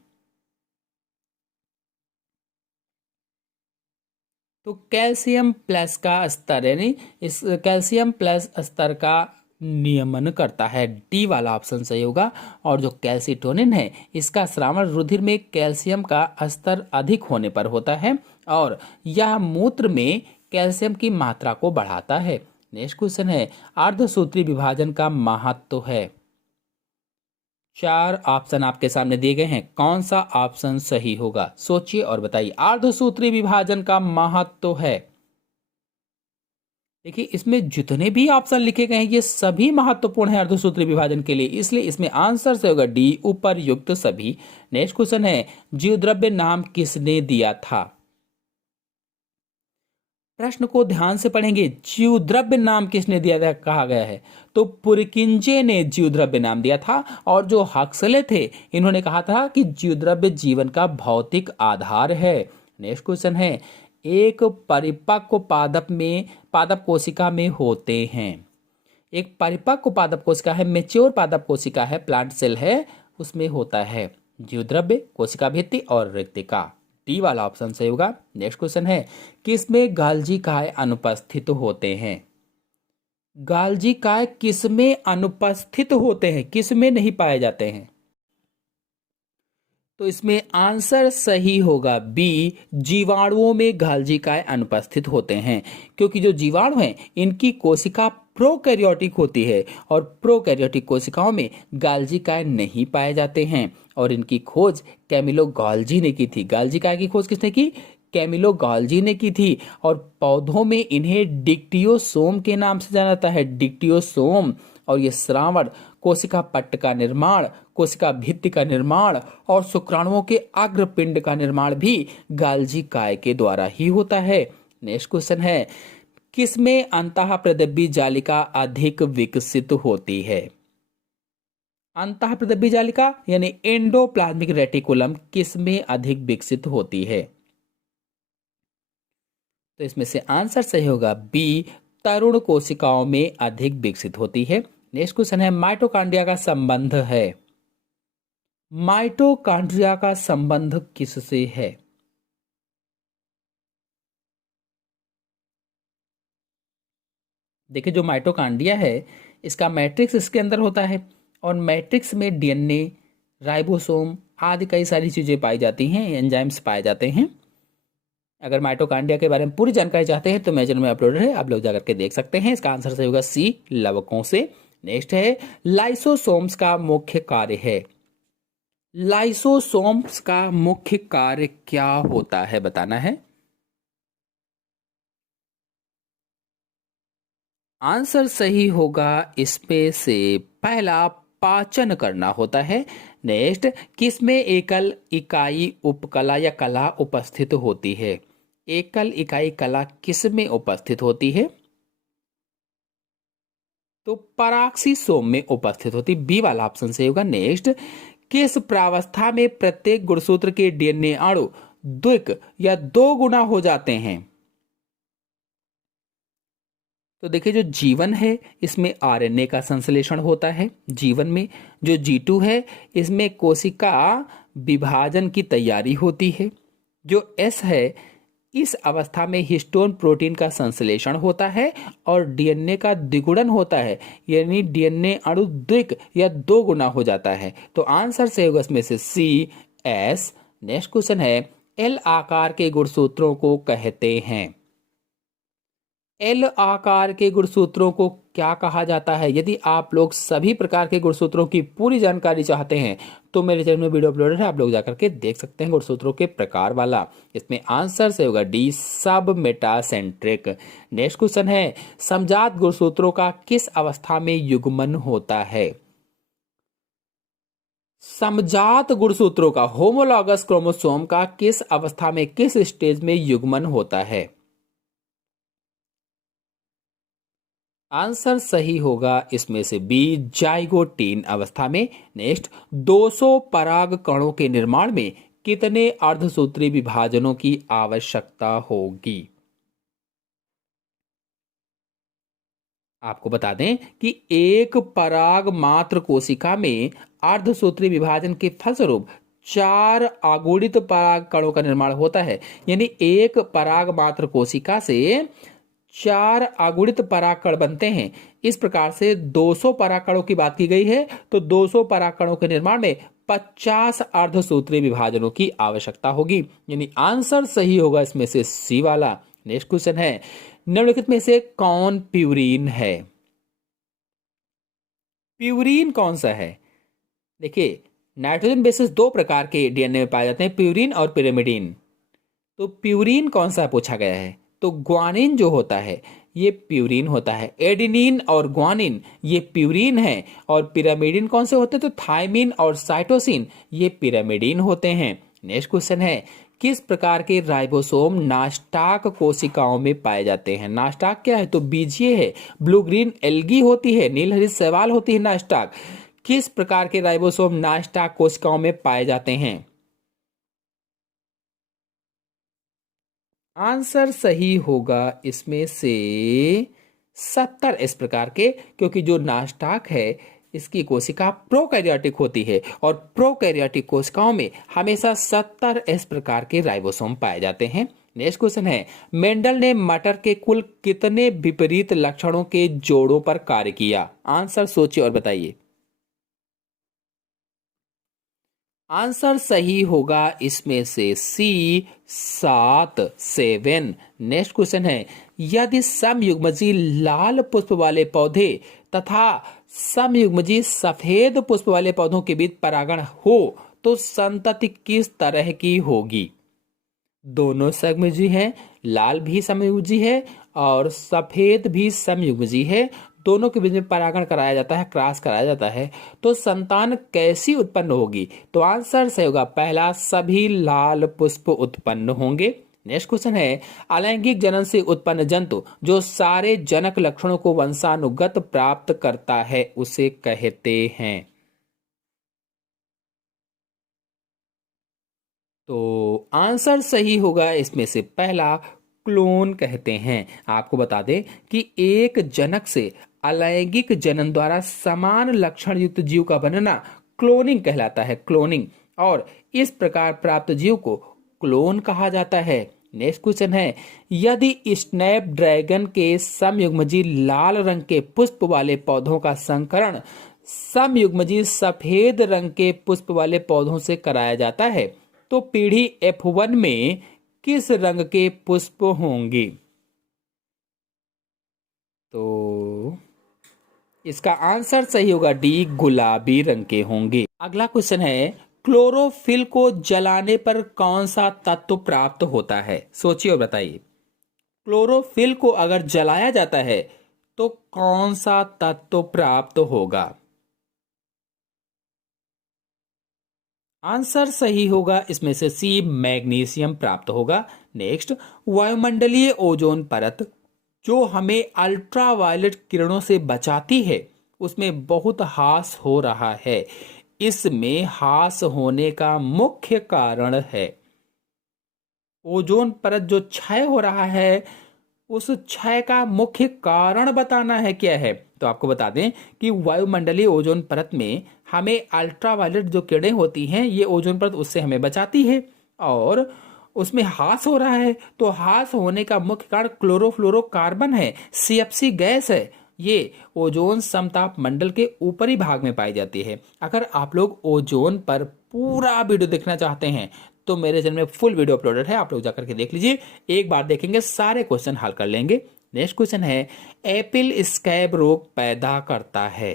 तो कैल्शियम प्लस का स्तर, यानी इस कैल्शियम प्लस स्तर का नियमन करता है। डी वाला ऑप्शन सही होगा। और जो कैल्सीटोनिन है, इसका स्रावन रुधिर में कैल्शियम का स्तर अधिक होने पर होता है और यह मूत्र में कैल्शियम की मात्रा को बढ़ाता है। नेक्स्ट क्वेश्चन है, अर्धसूत्री विभाजन का महत्व है। 4 ऑप्शन आपके सामने दिए गए हैं, कौन सा ऑप्शन सही होगा? सोचिए और बताइए। अर्धसूत्री विभाजन का महत्व है, देखिए इसमें जितने भी ऑप्शन लिखे गए हैं ये सभी महत्वपूर्ण है अर्धसूत्री विभाजन के लिए, इसलिए इसमें आंसर से होगा डी, उपर्युक्त सभी। नेक्स्ट क्वेश्चन है, जीवद्रव्य नाम किसने दिया था? प्रश्न को ध्यान से पढ़ेंगे, जीवद्रव्य नाम किसने दिया था कहा गया है? तो पुरकिंजे ने जीवद्रव्य नाम दिया था। और जो हक्सले थे, इन्होंने कहा था कि जीवद्रव्य जीवन का भौतिक आधार है। नेक्स्ट क्वेश्चन है, एक परिपक्व पादप कोशिका में होते हैं, एक परिपक्व पादप कोशिका है, मेच्योर पादप कोशिका है, प्लांट सेल है, उसमें होता है जीवद्रव्य, कोशिका भित्ति और रिक्तिका। डी वाला ऑप्शन सही होगा। नेक्स्ट क्वेश्चन है, किसमें गाल्जी काय अनुपस्थित होते हैं? गाल्जी काय किसमें अनुपस्थित होते हैं, किसमें नहीं पाए जाते हैं? तो इसमें आंसर सही होगा बी, जीवाणुओं में गाल्जिकाएं अनुपस्थित होते हैं, क्योंकि जो जीवाणु हैं इनकी कोशिका प्रोकैरियोटिक होती है और प्रोकैरियोटिक कोशिकाओं में गाल्जिकाएं नहीं पाए जाते हैं और इनकी खोज कैमिलो गॉल्जी ने की थी। गाल्जिकाएं की खोज किसने की? कैमिलो गॉल्जी ने की थी। और पौधों में इन्हें डिक्टियोसोम के नाम से जाना जाता है, डिक्टियोसोम। और ये श्रावण, कोशिका पट्ट का निर्माण, कोशिका भित्ति का निर्माण और शुक्राणुओं के अग्रपिंड का निर्माण भी गाल्जी काय के द्वारा ही होता है। नेक्स्ट क्वेश्चन है, किसमें अंतःप्रदब्बी जालिका अधिक विकसित होती है? अंतःप्रदब्बी जालिका यानी एंडोप्लाज्मिक रेटिकुलम किसमें अधिक विकसित होती है? तो इसमें से आंसर सही होगा बी, तरुण कोशिकाओं में अधिक विकसित होती है। नेक्स्ट क्वेश्चन है, माइटोकॉन्ड्रिया का संबंध है, माइटोकॉन्ड्रिया का संबंध किससे है? देखिए, जो माइटोकॉन्ड्रिया है इसका मैट्रिक्स इसके अंदर होता है और मैट्रिक्स में डीएनए, राइबोसोम आदि कई सारी चीजें पाई जाती हैं, एंजाइम्स पाए जाते हैं। अगर माइटोकॉन्ड्रिया के बारे में पूरी जानकारी चाहते हैं तो मेरे चैनल में अपलोडेड है, आप लोग जाकर के देख सकते हैं। इसका आंसर सही होगा सी, लवकों से। नेक्स्ट है, लाइसोसोम्स का मुख्य कार्य है, लाइसोसोम्स का मुख्य कार्य क्या होता है बताना है। आंसर सही होगा इसमें से पहला, पाचन करना होता है। नेक्स्ट, किसमें एकल इकाई उपकला या कला उपस्थित होती है? एकल इकाई कला किसमें उपस्थित होती है? तो पराक्सीसोम में उपस्थित होती, बी वाला ऑप्शन सही होगा। नेक्स्ट, किस प्रावस्था में प्रत्येक गुणसूत्र के डीएनए अणु द्विक या दो गुना हो जाते हैं? तो देखिए, जो जीवन है इसमें आरएनए का संश्लेषण होता है जीवन में। जो जी2 है इसमें कोशिका विभाजन की तैयारी होती है। जो एस है इस अवस्था में हिस्टोन प्रोटीन का संश्लेषण होता है और डीएनए का द्विगुणन होता है, यानी डीएनए अणु द्विक या दो गुना हो जाता है। तो आंसर सही होगा इसमें से सी, एस। नेक्स्ट क्वेश्चन है, एल आकार के गुणसूत्रों को कहते हैं, एल आकार के गुणसूत्रों को क्या कहा जाता है? यदि आप लोग सभी प्रकार के गुणसूत्रों की पूरी जानकारी चाहते हैं तो मेरे चैनल में वीडियो अपलोडेड है, आप लोग जाकर के देख सकते हैं गुणसूत्रों के प्रकार वाला। इसमें आंसर से होगा डी, सब मेटासेंट्रिक। नेक्स्ट क्वेश्चन है, समजात गुणसूत्रों का किस अवस्था में युग्मन होता है? समजात गुणसूत्रों का, होमोलॉगस क्रोमोसोम का किस अवस्था में, किस स्टेज में युग्मन होता है? आंसर सही होगा इसमें से बी, जाइगोटीन अवस्था में। नेक्स्ट, 200 पराग कणों के निर्माण में कितने अर्धसूत्री विभाजनों की आवश्यकता होगी? आपको बता दें कि एक पराग मात्र कोशिका में अर्धसूत्री विभाजन के फलस्वरूप 4 अगुणित पराग कणों का निर्माण होता है। यानी एक पराग मात्र कोशिका से 4 अगुणित परागकण बनते हैं। इस प्रकार से 200 परागकणों की बात की गई है, तो 200 परागकणों के निर्माण में 50 अर्धसूत्री विभाजनों की आवश्यकता होगी। यानी आंसर सही होगा इसमें से सी वाला। नेक्स्ट क्वेश्चन है, निम्नलिखित में से कौन प्यूरीन है? प्यूरीन कौन सा है? देखिए, नाइट्रोजन बेसिस 2 प्रकार के डीएनए में पाए जाते हैं, प्यूरीन और पिरिमिडीन। तो प्यूरीन कौन सा पूछा गया है? तो ग्वानिन जो होता है ये प्यूरीन होता है। एडिनिन और ग्वानिन ये प्यूरीन है। और पिरामिडिन कौन से होते हैं? तो थायमिन और साइटोसिन ये पिरामिडिन होते हैं। नेक्स्ट क्वेश्चन है, किस प्रकार के राइबोसोम नास्टाक कोशिकाओं में पाए जाते हैं? नास्टाक क्या है? तो बीजीय है, ब्लू ग्रीन एल्गी होती है, नील हरित शैवाल होती है नास्टाक। किस प्रकार के राइबोसोम नास्टाक कोशिकाओं में पाए जाते हैं? आंसर सही होगा इसमें से 70 इस प्रकार के, क्योंकि जो नास्टाक है इसकी कोशिका प्रोकैरियोटिक होती है और प्रोकैरियोटिक कोशिकाओं में हमेशा 70 इस प्रकार के राइबोसोम पाए जाते हैं। नेक्स्ट क्वेश्चन है, मेंडल ने मटर के कुल कितने विपरीत लक्षणों के जोड़ों पर कार्य किया? आंसर सोचिए और बताइए। आंसर सही होगा इसमें से सी 7 7। नेक्स्ट क्वेश्चन है, यदि समयुग्मजी लाल पुष्प वाले पौधे तथा समयुग्मजी सफेद पुष्प वाले पौधों के बीच परागण हो तो संतति किस तरह की होगी? दोनों समयुग्मजी हैं, लाल भी समयुग्मजी है और सफेद भी समयुग्मजी है, दोनों के बीच में परागण कराया जाता है, क्रॉस कराया जाता है, तो संतान कैसी उत्पन्न होगी? तो आंसर सही होगा पहला, सभी लाल पुष्प उत्पन्न होंगे। नेक्स्ट क्वेश्चन है, अलैंगिक जनन से उत्पन्न जंतु जो सारे जनक लक्षणों को वंशानुगत प्राप्त करता है उसे कहते हैं? तो आंसर सही होगा इसमें से पहला, क्लोन कहते हैं। आपको बता दें कि एक जनक से अलैंगिक जनन द्वारा समान लक्षण युक्त जीव का बनना क्लोनिंग कहलाता है, क्लोनिंग, और इस प्रकार प्राप्त जीव को क्लोन कहा जाता है। नेक्स्ट क्वेश्चन है, यदि स्नैप ड्रैगन के समयुग्मजी लाल रंग के पुष्प वाले पौधों का संकरण समयुग्मजी सफेद रंग के पुष्प वाले पौधों से कराया जाता है तो पीढ़ी F1 में किस रंग के पुष्प होंगे? तो इसका आंसर सही होगा डी, गुलाबी रंग के होंगे। अगला क्वेश्चन है, क्लोरोफिल को जलाने पर कौन सा तत्व प्राप्त होता है? सोचिए और बताइए। क्लोरोफिल को अगर जलाया जाता है तो कौन सा तत्व प्राप्त होगा? आंसर सही होगा इसमें से सी, मैग्नीशियम प्राप्त होगा। नेक्स्ट, वायुमंडलीय ओजोन परत जो हमें अल्ट्रावायलेट किरणों से बचाती है उसमें बहुत ह्रास हो रहा है, इसमें ह्रास होने का मुख्य कारण है, ओजोन परत जो क्षय हो रहा है उस क्षय का मुख्य कारण बताना है क्या है? तो आपको बता दें कि वायुमंडलीय ओजोन परत में हमें अल्ट्रावायलेट जो किरणें होती हैं ये ओजोन परत उससे हमें बचाती है और उसमें ह्रास हो रहा है, तो ह्रास होने का मुख्य कारण क्लोरोफ्लोरोकार्बन है, CFC गैस है। ये ओजोन समताप मंडल के ऊपरी भाग में पाई जाती है। अगर आप लोग ओजोन पर पूरा वीडियो देखना चाहते हैं तो मेरे चैनल में फुल वीडियो अपलोडेड है, आप लोग जाकर के देख लीजिए। एक बार देखेंगे सारे क्वेश्चन हल कर लेंगे। नेक्स्ट क्वेश्चन है, एप्पल स्कैब रोग पैदा करता है?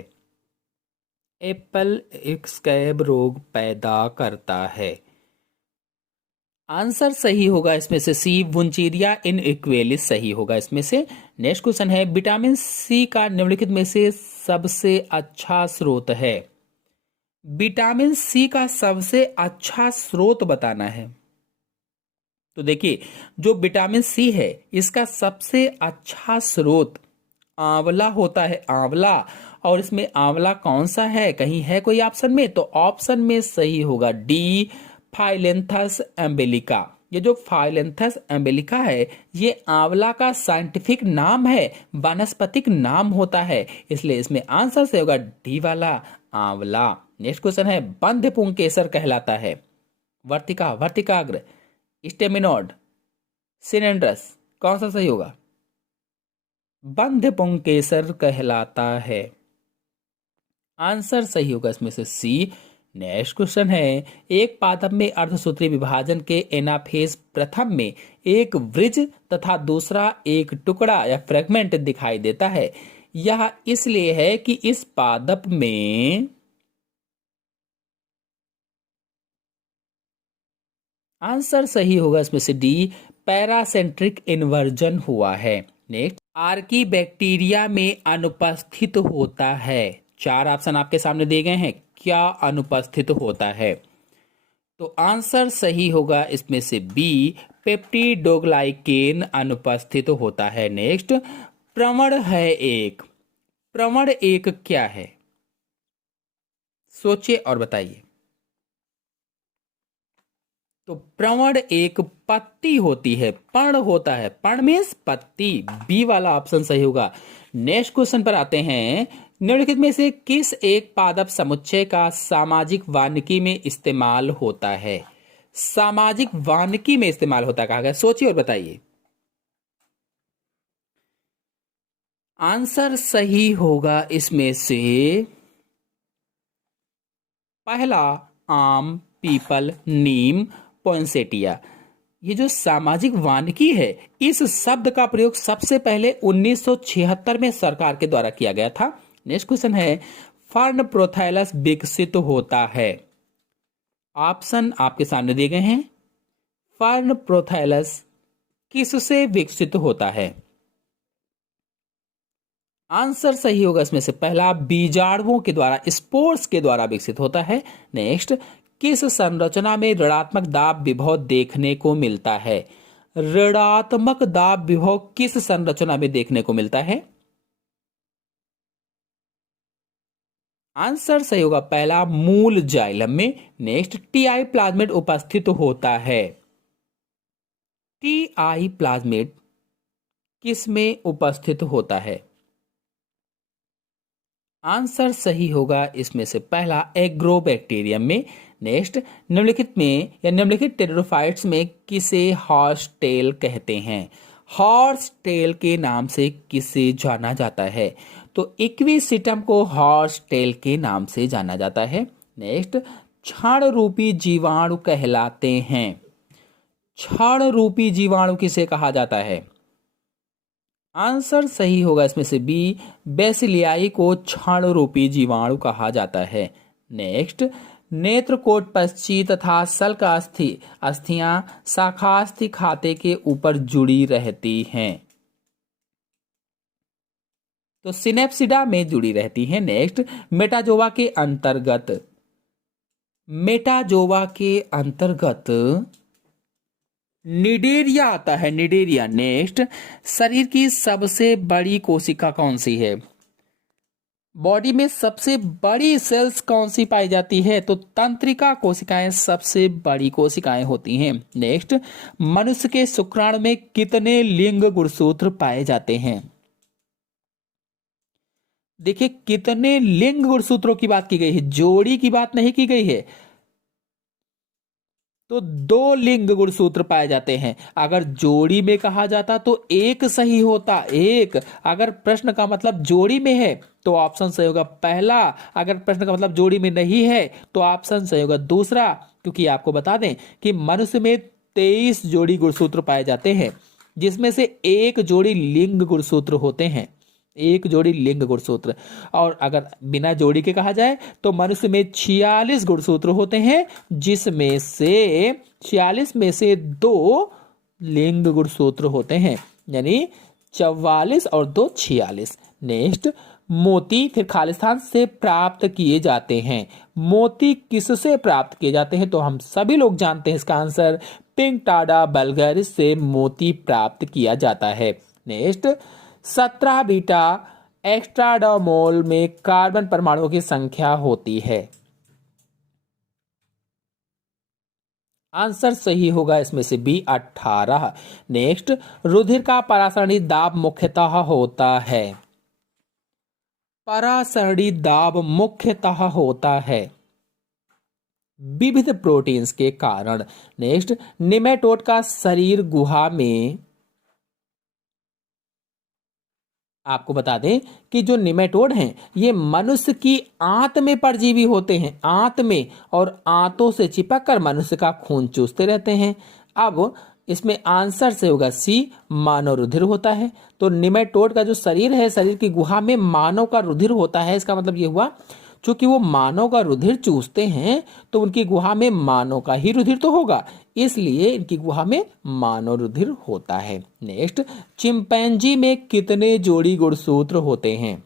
एप्पल स्कैब रोग पैदा करता है। आंसर सही होगा इसमें से सी, वुंचीरिया इनइक्वेलिस सही होगा इसमें से। नेक्स्ट क्वेश्चन है, विटामिन सी का निम्नलिखित में से सबसे अच्छा स्रोत है? विटामिन सी का सबसे अच्छा स्रोत बताना है। तो देखिए, जो विटामिन सी है इसका सबसे अच्छा स्रोत आंवला होता है, आंवला। और इसमें आंवला कौन सा है, कहीं है कोई ऑप्शन में? तो ऑप्शन में सही होगा डी, फाइलेंथस एम्बेलिका। ये जो फाइलेंथस एम्बेलिका है ये आंवला का साइंटिफिक नाम है, वानस्पतिक नाम होता है, इसलिए इसमें आंसर से होगा डी वाला, आंवला। नेक्स्ट क्वेश्चन है, बंध्य पुंकेसर कहलाता है? वर्तिका, वर्तिकाग्र, स्टेमिनोड, सिनेंड्रस, कौन सा सही होगा? बंध्य पुंकेसर कहलाता है। आंसर सही होगा इसमें से सी। नेक्स्ट क्वेश्चन है, एक पादप में अर्धसूत्री विभाजन के एनाफेज प्रथम में एक वृज तथा दूसरा एक टुकड़ा या फ्रेगमेंट दिखाई देता है, यह इसलिए है कि इस पादप में आंसर सही होगा इसमें से डी, पैरासेंट्रिक इन्वर्जन हुआ है। नेक्स्ट, आर्की बैक्टीरिया में अनुपस्थित होता है? चार ऑप्शन आपके सामने दिए गए हैं, क्या अनुपस्थित होता है? तो आंसर सही होगा इसमें से बी, पेप्टिडोग्लाइकेन अनुपस्थित होता है। नेक्स्ट, प्रवण है एक, प्रवण एक क्या है? सोचिए और बताइए। तो प्रवण एक पत्ती होती है, पर्ण होता है, पर्ण मीन्स पत्ती, बी वाला ऑप्शन सही होगा। नेक्स्ट क्वेश्चन पर आते हैं, निम्नलिखित में से किस एक पादप समुच्चय का सामाजिक वानिकी में इस्तेमाल होता है? सामाजिक वानिकी में इस्तेमाल होता है कहा गया, सोचिए और बताइए। आंसर सही होगा इसमें से पहला, आम, पीपल, नीम, पोइंसेटिया। ये जो सामाजिक वानिकी है, इस शब्द का प्रयोग सबसे पहले 1976 में सरकार के द्वारा किया गया था। नेक्स्ट क्वेश्चन है, फर्न प्रोथैलस विकसित होता है। ऑप्शन आपके सामने दिए गए हैं। फर्न प्रोथैलस किससे विकसित होता है? आंसर सही होगा इसमें से पहला, बीजाणुओं के द्वारा, स्पोर्स के द्वारा विकसित होता है। नेक्स्ट, किस संरचना में ऋणात्मक दाब विभव देखने को मिलता है? ऋणात्मक दाब विभव किस संरचना में देखने को मिलता है? आंसर सही होगा पहला, मूल जाइलम में। नेक्स्ट, टीआई प्लाज्मेट उपस्थित होता है। टीआई प्लाज्मेट किस में उपस्थित होता है? आंसर सही होगा इसमें से पहला, एग्रोबैक्टीरियम में। नेक्स्ट, निम्नलिखित में या निम्नलिखित टेरिडोफाइट्स में किसे हॉर्स टेल कहते हैं? हॉर्स टेल के नाम से किसे जाना जाता है? तो इक्विसिटम को हॉर्स टेल के नाम से जाना जाता है। नेक्स्ट, क्षण रूपी जीवाणु कहलाते हैं। क्षण रूपी जीवाणु किसे कहा जाता है? आंसर सही होगा इसमें से बी, बेसिलियाई को क्षण रूपी जीवाणु कहा जाता है। नेक्स्ट, नेत्रकोट पक्षी तथा सल्क अस्थियां शाखास्थि खाते के ऊपर जुड़ी रहती हैं। तो सिनेप्सिडा में जुड़ी रहती हैं। नेक्स्ट, मेटाजोवा के अंतर्गत निडेरिया आता है, निडेरिया। नेक्स्ट, शरीर की सबसे बड़ी कोशिका कौन सी है? बॉडी में सबसे बड़ी सेल्स कौन सी पाई जाती है? तो तंत्रिका कोशिकाएं सबसे बड़ी कोशिकाएं होती हैं। नेक्स्ट, मनुष्य के शुक्राणु में कितने लिंग गुणसूत्र पाए जाते हैं? देखिए, कितने लिंग गुणसूत्रों की बात की गई है, जोड़ी की बात नहीं की गई है। तो 2 लिंग गुणसूत्र पाए जाते हैं। अगर जोड़ी में कहा जाता तो एक सही होता, एक। अगर प्रश्न का मतलब जोड़ी में है तो ऑप्शन सही होगा पहला। अगर प्रश्न का मतलब जोड़ी में नहीं है तो ऑप्शन सही होगा दूसरा। क्योंकि आपको बता दें कि मनुष्य में 23 जोड़ी गुणसूत्र पाए जाते हैं, जिसमें से एक जोड़ी लिंग गुणसूत्र होते हैं, एक जोड़ी लिंग गुणसूत्र। और अगर बिना जोड़ी के कहा जाए तो मनुष्य में 46 गुणसूत्र होते हैं, जिसमें से 46 में से 2 लिंग गुणसूत्र होते हैं, यानी 44 और 2 46। नेक्स्ट, मोती फिर खालिस्तान से प्राप्त किए जाते हैं। मोती किससे प्राप्त किए जाते हैं? तो हम सभी लोग जानते हैं इसका आंसर, पिंकटाडा वल्गैरिस से मोती प्राप्त किया जाता है। नेक्स्ट, 17 बीटा एक्स्ट्राडोमोल में कार्बन परमाणुओं की संख्या होती है। आंसर सही होगा इसमें से बी, 18। नेक्स्ट, रुधिर का परासरणी दाब मुख्यतः होता है। परासरणी दाब मुख्यतः होता है विविध प्रोटीन्स के कारण। नेक्स्ट, निमेटोड का शरीर गुहा में, आपको बता दें कि जो निमेटोड हैं ये मनुष्य की आंत में परजीवी होते हैं, आंत में, और आंतों से चिपक कर मनुष्य का खून चूसते रहते हैं। अब इसमें आंसर से होगा सी, मानव रुधिर होता है। तो निमेटोड का जो शरीर है, शरीर की गुहा में मानव का रुधिर होता है। इसका मतलब ये हुआ चूंकि वो मानव का रुधिर चूसते हैं तो उनकी गुहा में मानव का ही रुधिर तो होगा, इसलिए इनकी गुहा में मानव रुधिर होता है। नेक्स्ट, चिंपैंजी में कितने जोड़ी गुणसूत्र होते हैं?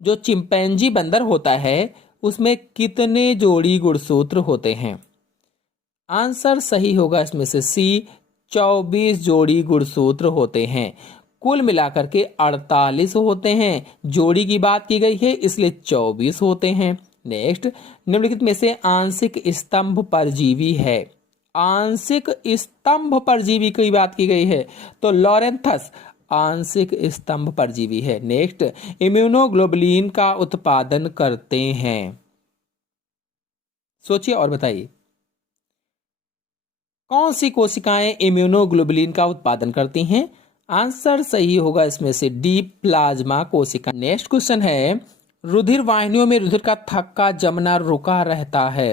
जो चिंपैंजी बंदर होता है उसमें कितने जोड़ी गुणसूत्र होते हैं? आंसर सही होगा इसमें से सी, 24 जोड़ी गुणसूत्र होते हैं। कुल मिलाकर के 48 होते हैं, जोड़ी की बात की गई है इसलिए 24 होते हैं। नेक्स्ट, निम्नलिखित में से आंशिक स्तंभ परजीवी है। आंशिक स्तंभ परजीवी की बात की गई है तो लॉरेंथस आंशिक स्तंभ परजीवी है। नेक्स्ट, इम्यूनोग्लोबुलिन का उत्पादन करते हैं। सोचिए और बताइए कौन सी कोशिकाएं इम्यूनोग्लोबुलिन का उत्पादन करती हैं? आंसर सही होगा इसमें से डी, प्लाज्मा कोशिका। नेक्स्ट क्वेश्चन है, रुधिर वाहिनियों में रुधिर का थक्का जमना रुका रहता है।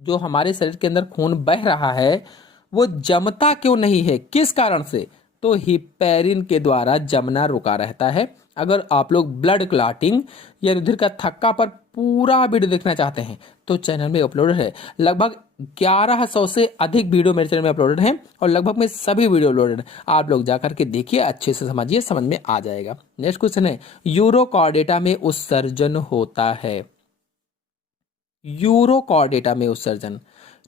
जो हमारे शरीर के अंदर खून बह रहा है वो जमता क्यों नहीं है, किस कारण से? तो हिपैरिन के द्वारा जमना रुका रहता है। अगर आप लोग ब्लड क्लॉटिंग या रुधिर का थक्का पर पूरा वीडियो देखना चाहते हैं तो चैनल में अपलोडेड है। लगभग 1100 से अधिक वीडियो मेरे चैनल में अपलोडेड हैं और लगभग में सभी वीडियो अपलोडेड। आप लोग जाकर के देखिए, अच्छे से समझिए, समझ में आ जाएगा। नेक्स्ट क्वेश्चन है, यूरोकॉर्डेटा में उत्सर्जन होता है। यूरोकॉर्डेटा में उत्सर्जन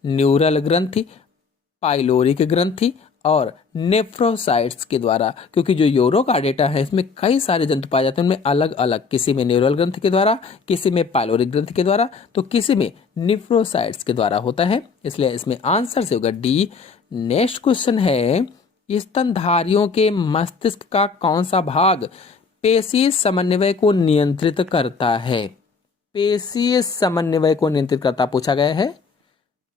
न्यूरल ग्रंथि, पाइलोरिक ग्रंथि और नेफ्रोसाइट्स के द्वारा, क्योंकि जो यूरोकार्डेटा है इसमें कई सारे जंतु पाए जाते हैं, उनमें अलग अलग, किसी में न्यूरल ग्रंथि के द्वारा, किसी में पाइलोरिक ग्रंथि के द्वारा, तो किसी में नेफ्रोसाइट्स के द्वारा होता है। इसलिए इसमें आंसर से होगा डी। नेक्स्ट क्वेश्चन है, स्तनधारियों के मस्तिष्क का कौन सा भाग पेशीय समन्वय को नियंत्रित करता है? पेशीय समन्वय को नियंत्रित करता पूछा गया है।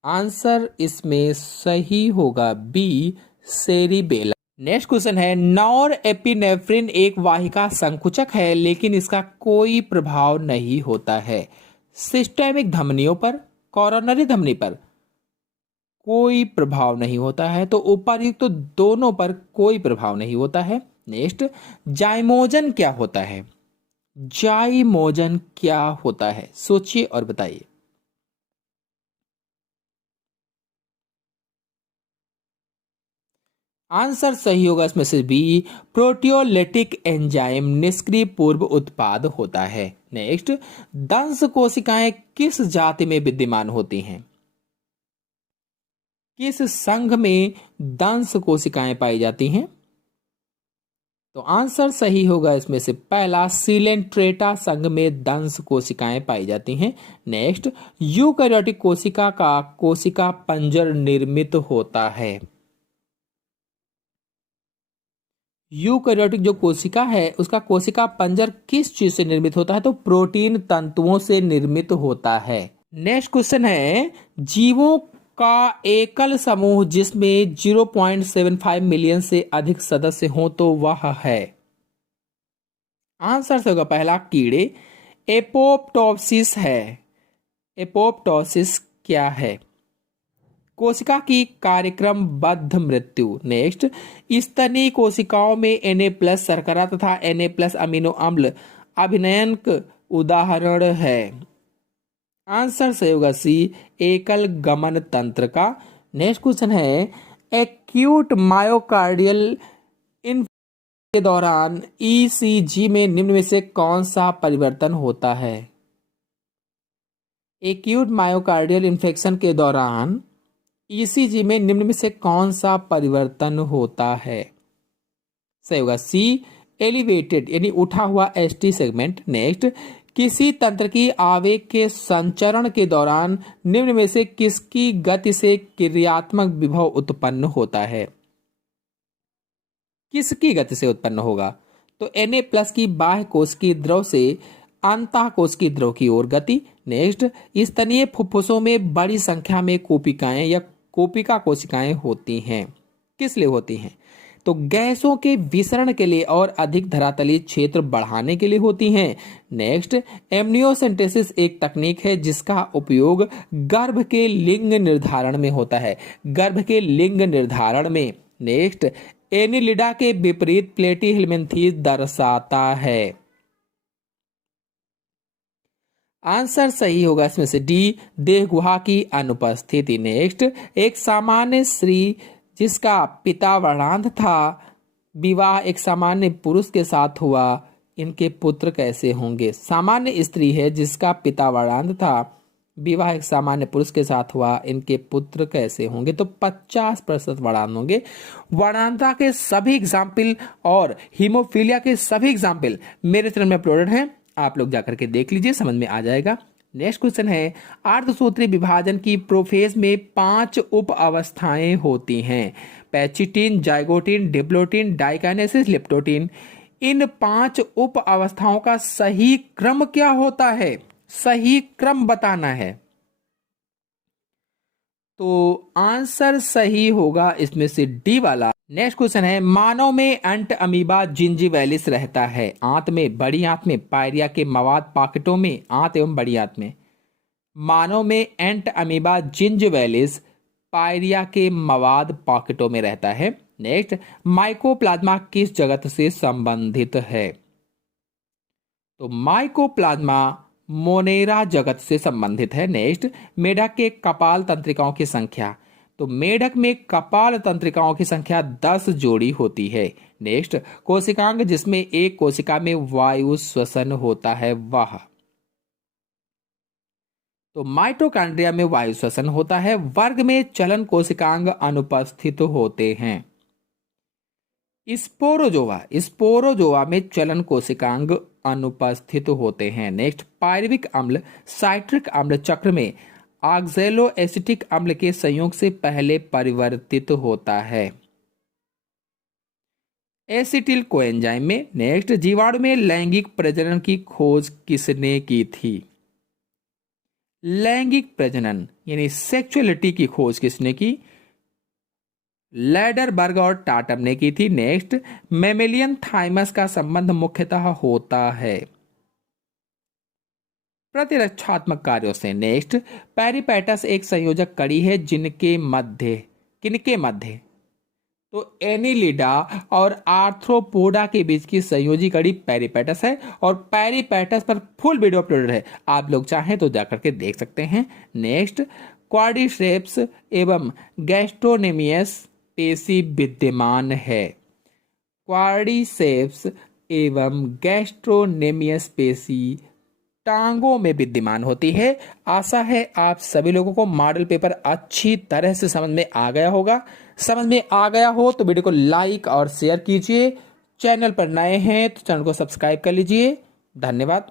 आंसर इसमें सही होगा बी, सेरिबेला। नेक्स्ट क्वेश्चन है, नॉर एपिनेफ्रिन एक वाहिका संकुचक है लेकिन इसका कोई प्रभाव नहीं होता है। सिस्टेमिक धमनियों पर, कोरोनरी धमनी पर कोई प्रभाव नहीं होता है, तो उपर्युक्त तो दोनों पर कोई प्रभाव नहीं होता है। नेक्स्ट, जाइमोजन क्या होता है? जाइमोजन क्या होता है, सोचिए और बताइए। आंसर सही होगा इसमें से बी, प्रोटियोलिटिक एंजाइम निष्क्रिय पूर्व उत्पाद होता है। नेक्स्ट, दंश कोशिकाएं किस जाति में विद्यमान होती हैं? किस संघ में दंश कोशिकाएं पाई जाती हैं? तो आंसर सही होगा इसमें से पहला, सिलेंट्रेटा संघ में दंश कोशिकाएं पाई जाती हैं। नेक्स्ट, यूकैरियोटिक कोशिका का कोशिका पंजर निर्मित होता है। यूकैरियोटिक जो कोशिका है उसका कोशिका पंजर किस चीज से निर्मित होता है? तो प्रोटीन तंतुओं से निर्मित होता है। नेक्स्ट क्वेश्चन है, जीवों का एकल समूह जिसमें 0.75 मिलियन से अधिक सदस्य हो तो वह है? आंसर से होगा पहला, कीड़े। एपोप्टोसिस है। एपोप्टोसिस क्या है? कोशिका की कार्यक्रमबद्ध मृत्यु। नेक्स्ट, स्तनीय कोशिकाओं में Na+ शर्करा तथा Na+ अमीनो अम्ल अभिनयनक उदाहरण है। आंसर सही होगा सी, एकल गमन तंत्र का। नेक्स्ट क्वेश्चन है, एक्यूट मायोकार्डियल इन्फेक्शन के दौरान ईसीजी में निम्न में से कौन सा परिवर्तन होता है? एक्यूट मायोकार्डियल इन्फेक्शन के दौरान ईसीजी में निम्न में से कौन सा परिवर्तन होता है? सही होगा सी, एलिवेटेड यानी उठा हुआ एसटी सेगमेंट। नेक्स्ट, किसी तंत्र की आवेग के संचरण के दौरान निम्न में से किसकी गति से क्रियात्मक विभव उत्पन्न होता है? किसकी गति से उत्पन्न होगा? तो Na+ की बाह्य कोश की द्रव से अंतः कोश की द्रव की ओर गति। नेक्स्ट, स्तनीय फुफ्फुसों में बड़ी संख्या में कोशिकाएं या कोशिका कोशिकाएं होती हैं। किस लिए होती हैं? तो गैसों के विसरण के लिए और अधिक धरातलीय क्षेत्र बढ़ाने के लिए होती हैं। नेक्स्ट, एमनियोसेंटेसिस एक तकनीक है जिसका उपयोग गर्भ के लिंग निर्धारण में होता है। गर्भ के लिंग निर्धारण में। नेक्स्ट, एनिलिडा के विपरीत प्लेटीहेल्मिन्थेस दर्शाता है। आंसर सही होगा इसमें से डी, देह गुहा की अनुपस्थिति। नेक्स्ट, एक सामान्य स्त्री जिसका पिता वर्णांध था, विवाह एक सामान्य पुरुष के साथ हुआ, इनके पुत्र कैसे होंगे? सामान्य स्त्री है जिसका पिता वर्णांध था, विवाह एक सामान्य पुरुष के साथ हुआ, इनके पुत्र कैसे होंगे? तो 50% वर्णांध होंगे। वर्णांधता के सभी एग्जाम्पल और हीमोफीलिया के सभी एग्जाम्पल मेरे चैनल में अपलोडेड हैं, आप लोग जाकर के देख लीजिए, समझ में आ जाएगा। नेक्स्ट क्वेश्चन है, अर्धसूत्री विभाजन की प्रोफेज में 5 उप अवस्थाएं होती हैं। पैचिटिन, जाइगोटिन, डिप्लोटिन, डाइकाइनेसिस, लिप्टोटिन। इन 5 उप अवस्थाओं का सही क्रम क्या होता है? सही क्रम बताना है। तो आंसर सही होगा इसमें से डी वाला। नेक्स्ट क्वेश्चन है, मानव में एंट अमीबा जिंजीवैलिस रहता है। आंत में, बड़ी आंत में, पायरिया के मवाद पाकेटों में, आंत एवं बड़ी आंत में। मानव में एंट अमीबा जिंजिविलिस पायरिया के मवाद पॉकेटों में रहता है। नेक्स्ट, माइकोप्लाज्मा किस जगत से संबंधित है? तो माइकोप्लाज्मा मोनेरा जगत से संबंधित है। नेक्स्ट, मेढक के कपाल तंत्रिकाओं की संख्या। तो मेढक में कपाल तंत्रिकाओं की संख्या 10 जोड़ी होती है। नेक्स्ट, कोशिकांग जिसमें एक कोशिका में वायु श्वसन होता है वह। तो माइटोकॉन्ड्रिया में वायु श्वसन होता है। वर्ग में चलन कोशिकांग अनुपस्थित होते हैं। स्पोरोजोआ में चलन कोशिकांग अनुपस्थित होते हैं। नेक्स्ट, पायरुविक अम्ल साइट्रिक अम्ल चक्र में ऑक्सैलो एसिटिक अम्ल के संयोग से पहले परिवर्तित होता है एसिटिल कोएंजाइम में। नेक्स्ट, जीवाणु में लैंगिक प्रजनन की खोज किसने की थी? लैंगिक प्रजनन यानी सेक्सुअलिटी की खोज किसने की? लैडरबर्ग और टाटम ने की थी। नेक्स्ट, मैमेलियन थाइमस का संबंध मुख्यतः होता है प्रतिरक्षात्मक कार्यों से। नेक्स्ट, पेरिपेटस एक संयोजक कड़ी है किनके मध्य? तो एनिलिडा और आर्थ्रोपोडा के बीच की संयोजी कड़ी पेरिपेटस है और पेरिपेटस पर फुल वीडियो अपलोडेड है, आप लोग चाहें तो जाकर के देख सकते हैं। नेक्स्ट, क्वाड्रिसेप्स एवं गैस्ट्रोनेमियस पेशी विद्यमान है। क्वाड्रिसेप्स एवं गैस्ट्रोनेमियस पेशी टांगों में विद्यमान होती है। आशा है आप सभी लोगों को मॉडल पेपर अच्छी तरह से समझ में आ गया होगा। समझ में आ गया हो तो वीडियो को लाइक और शेयर कीजिए। चैनल पर नए हैं तो चैनल को सब्सक्राइब कर लीजिए। धन्यवाद।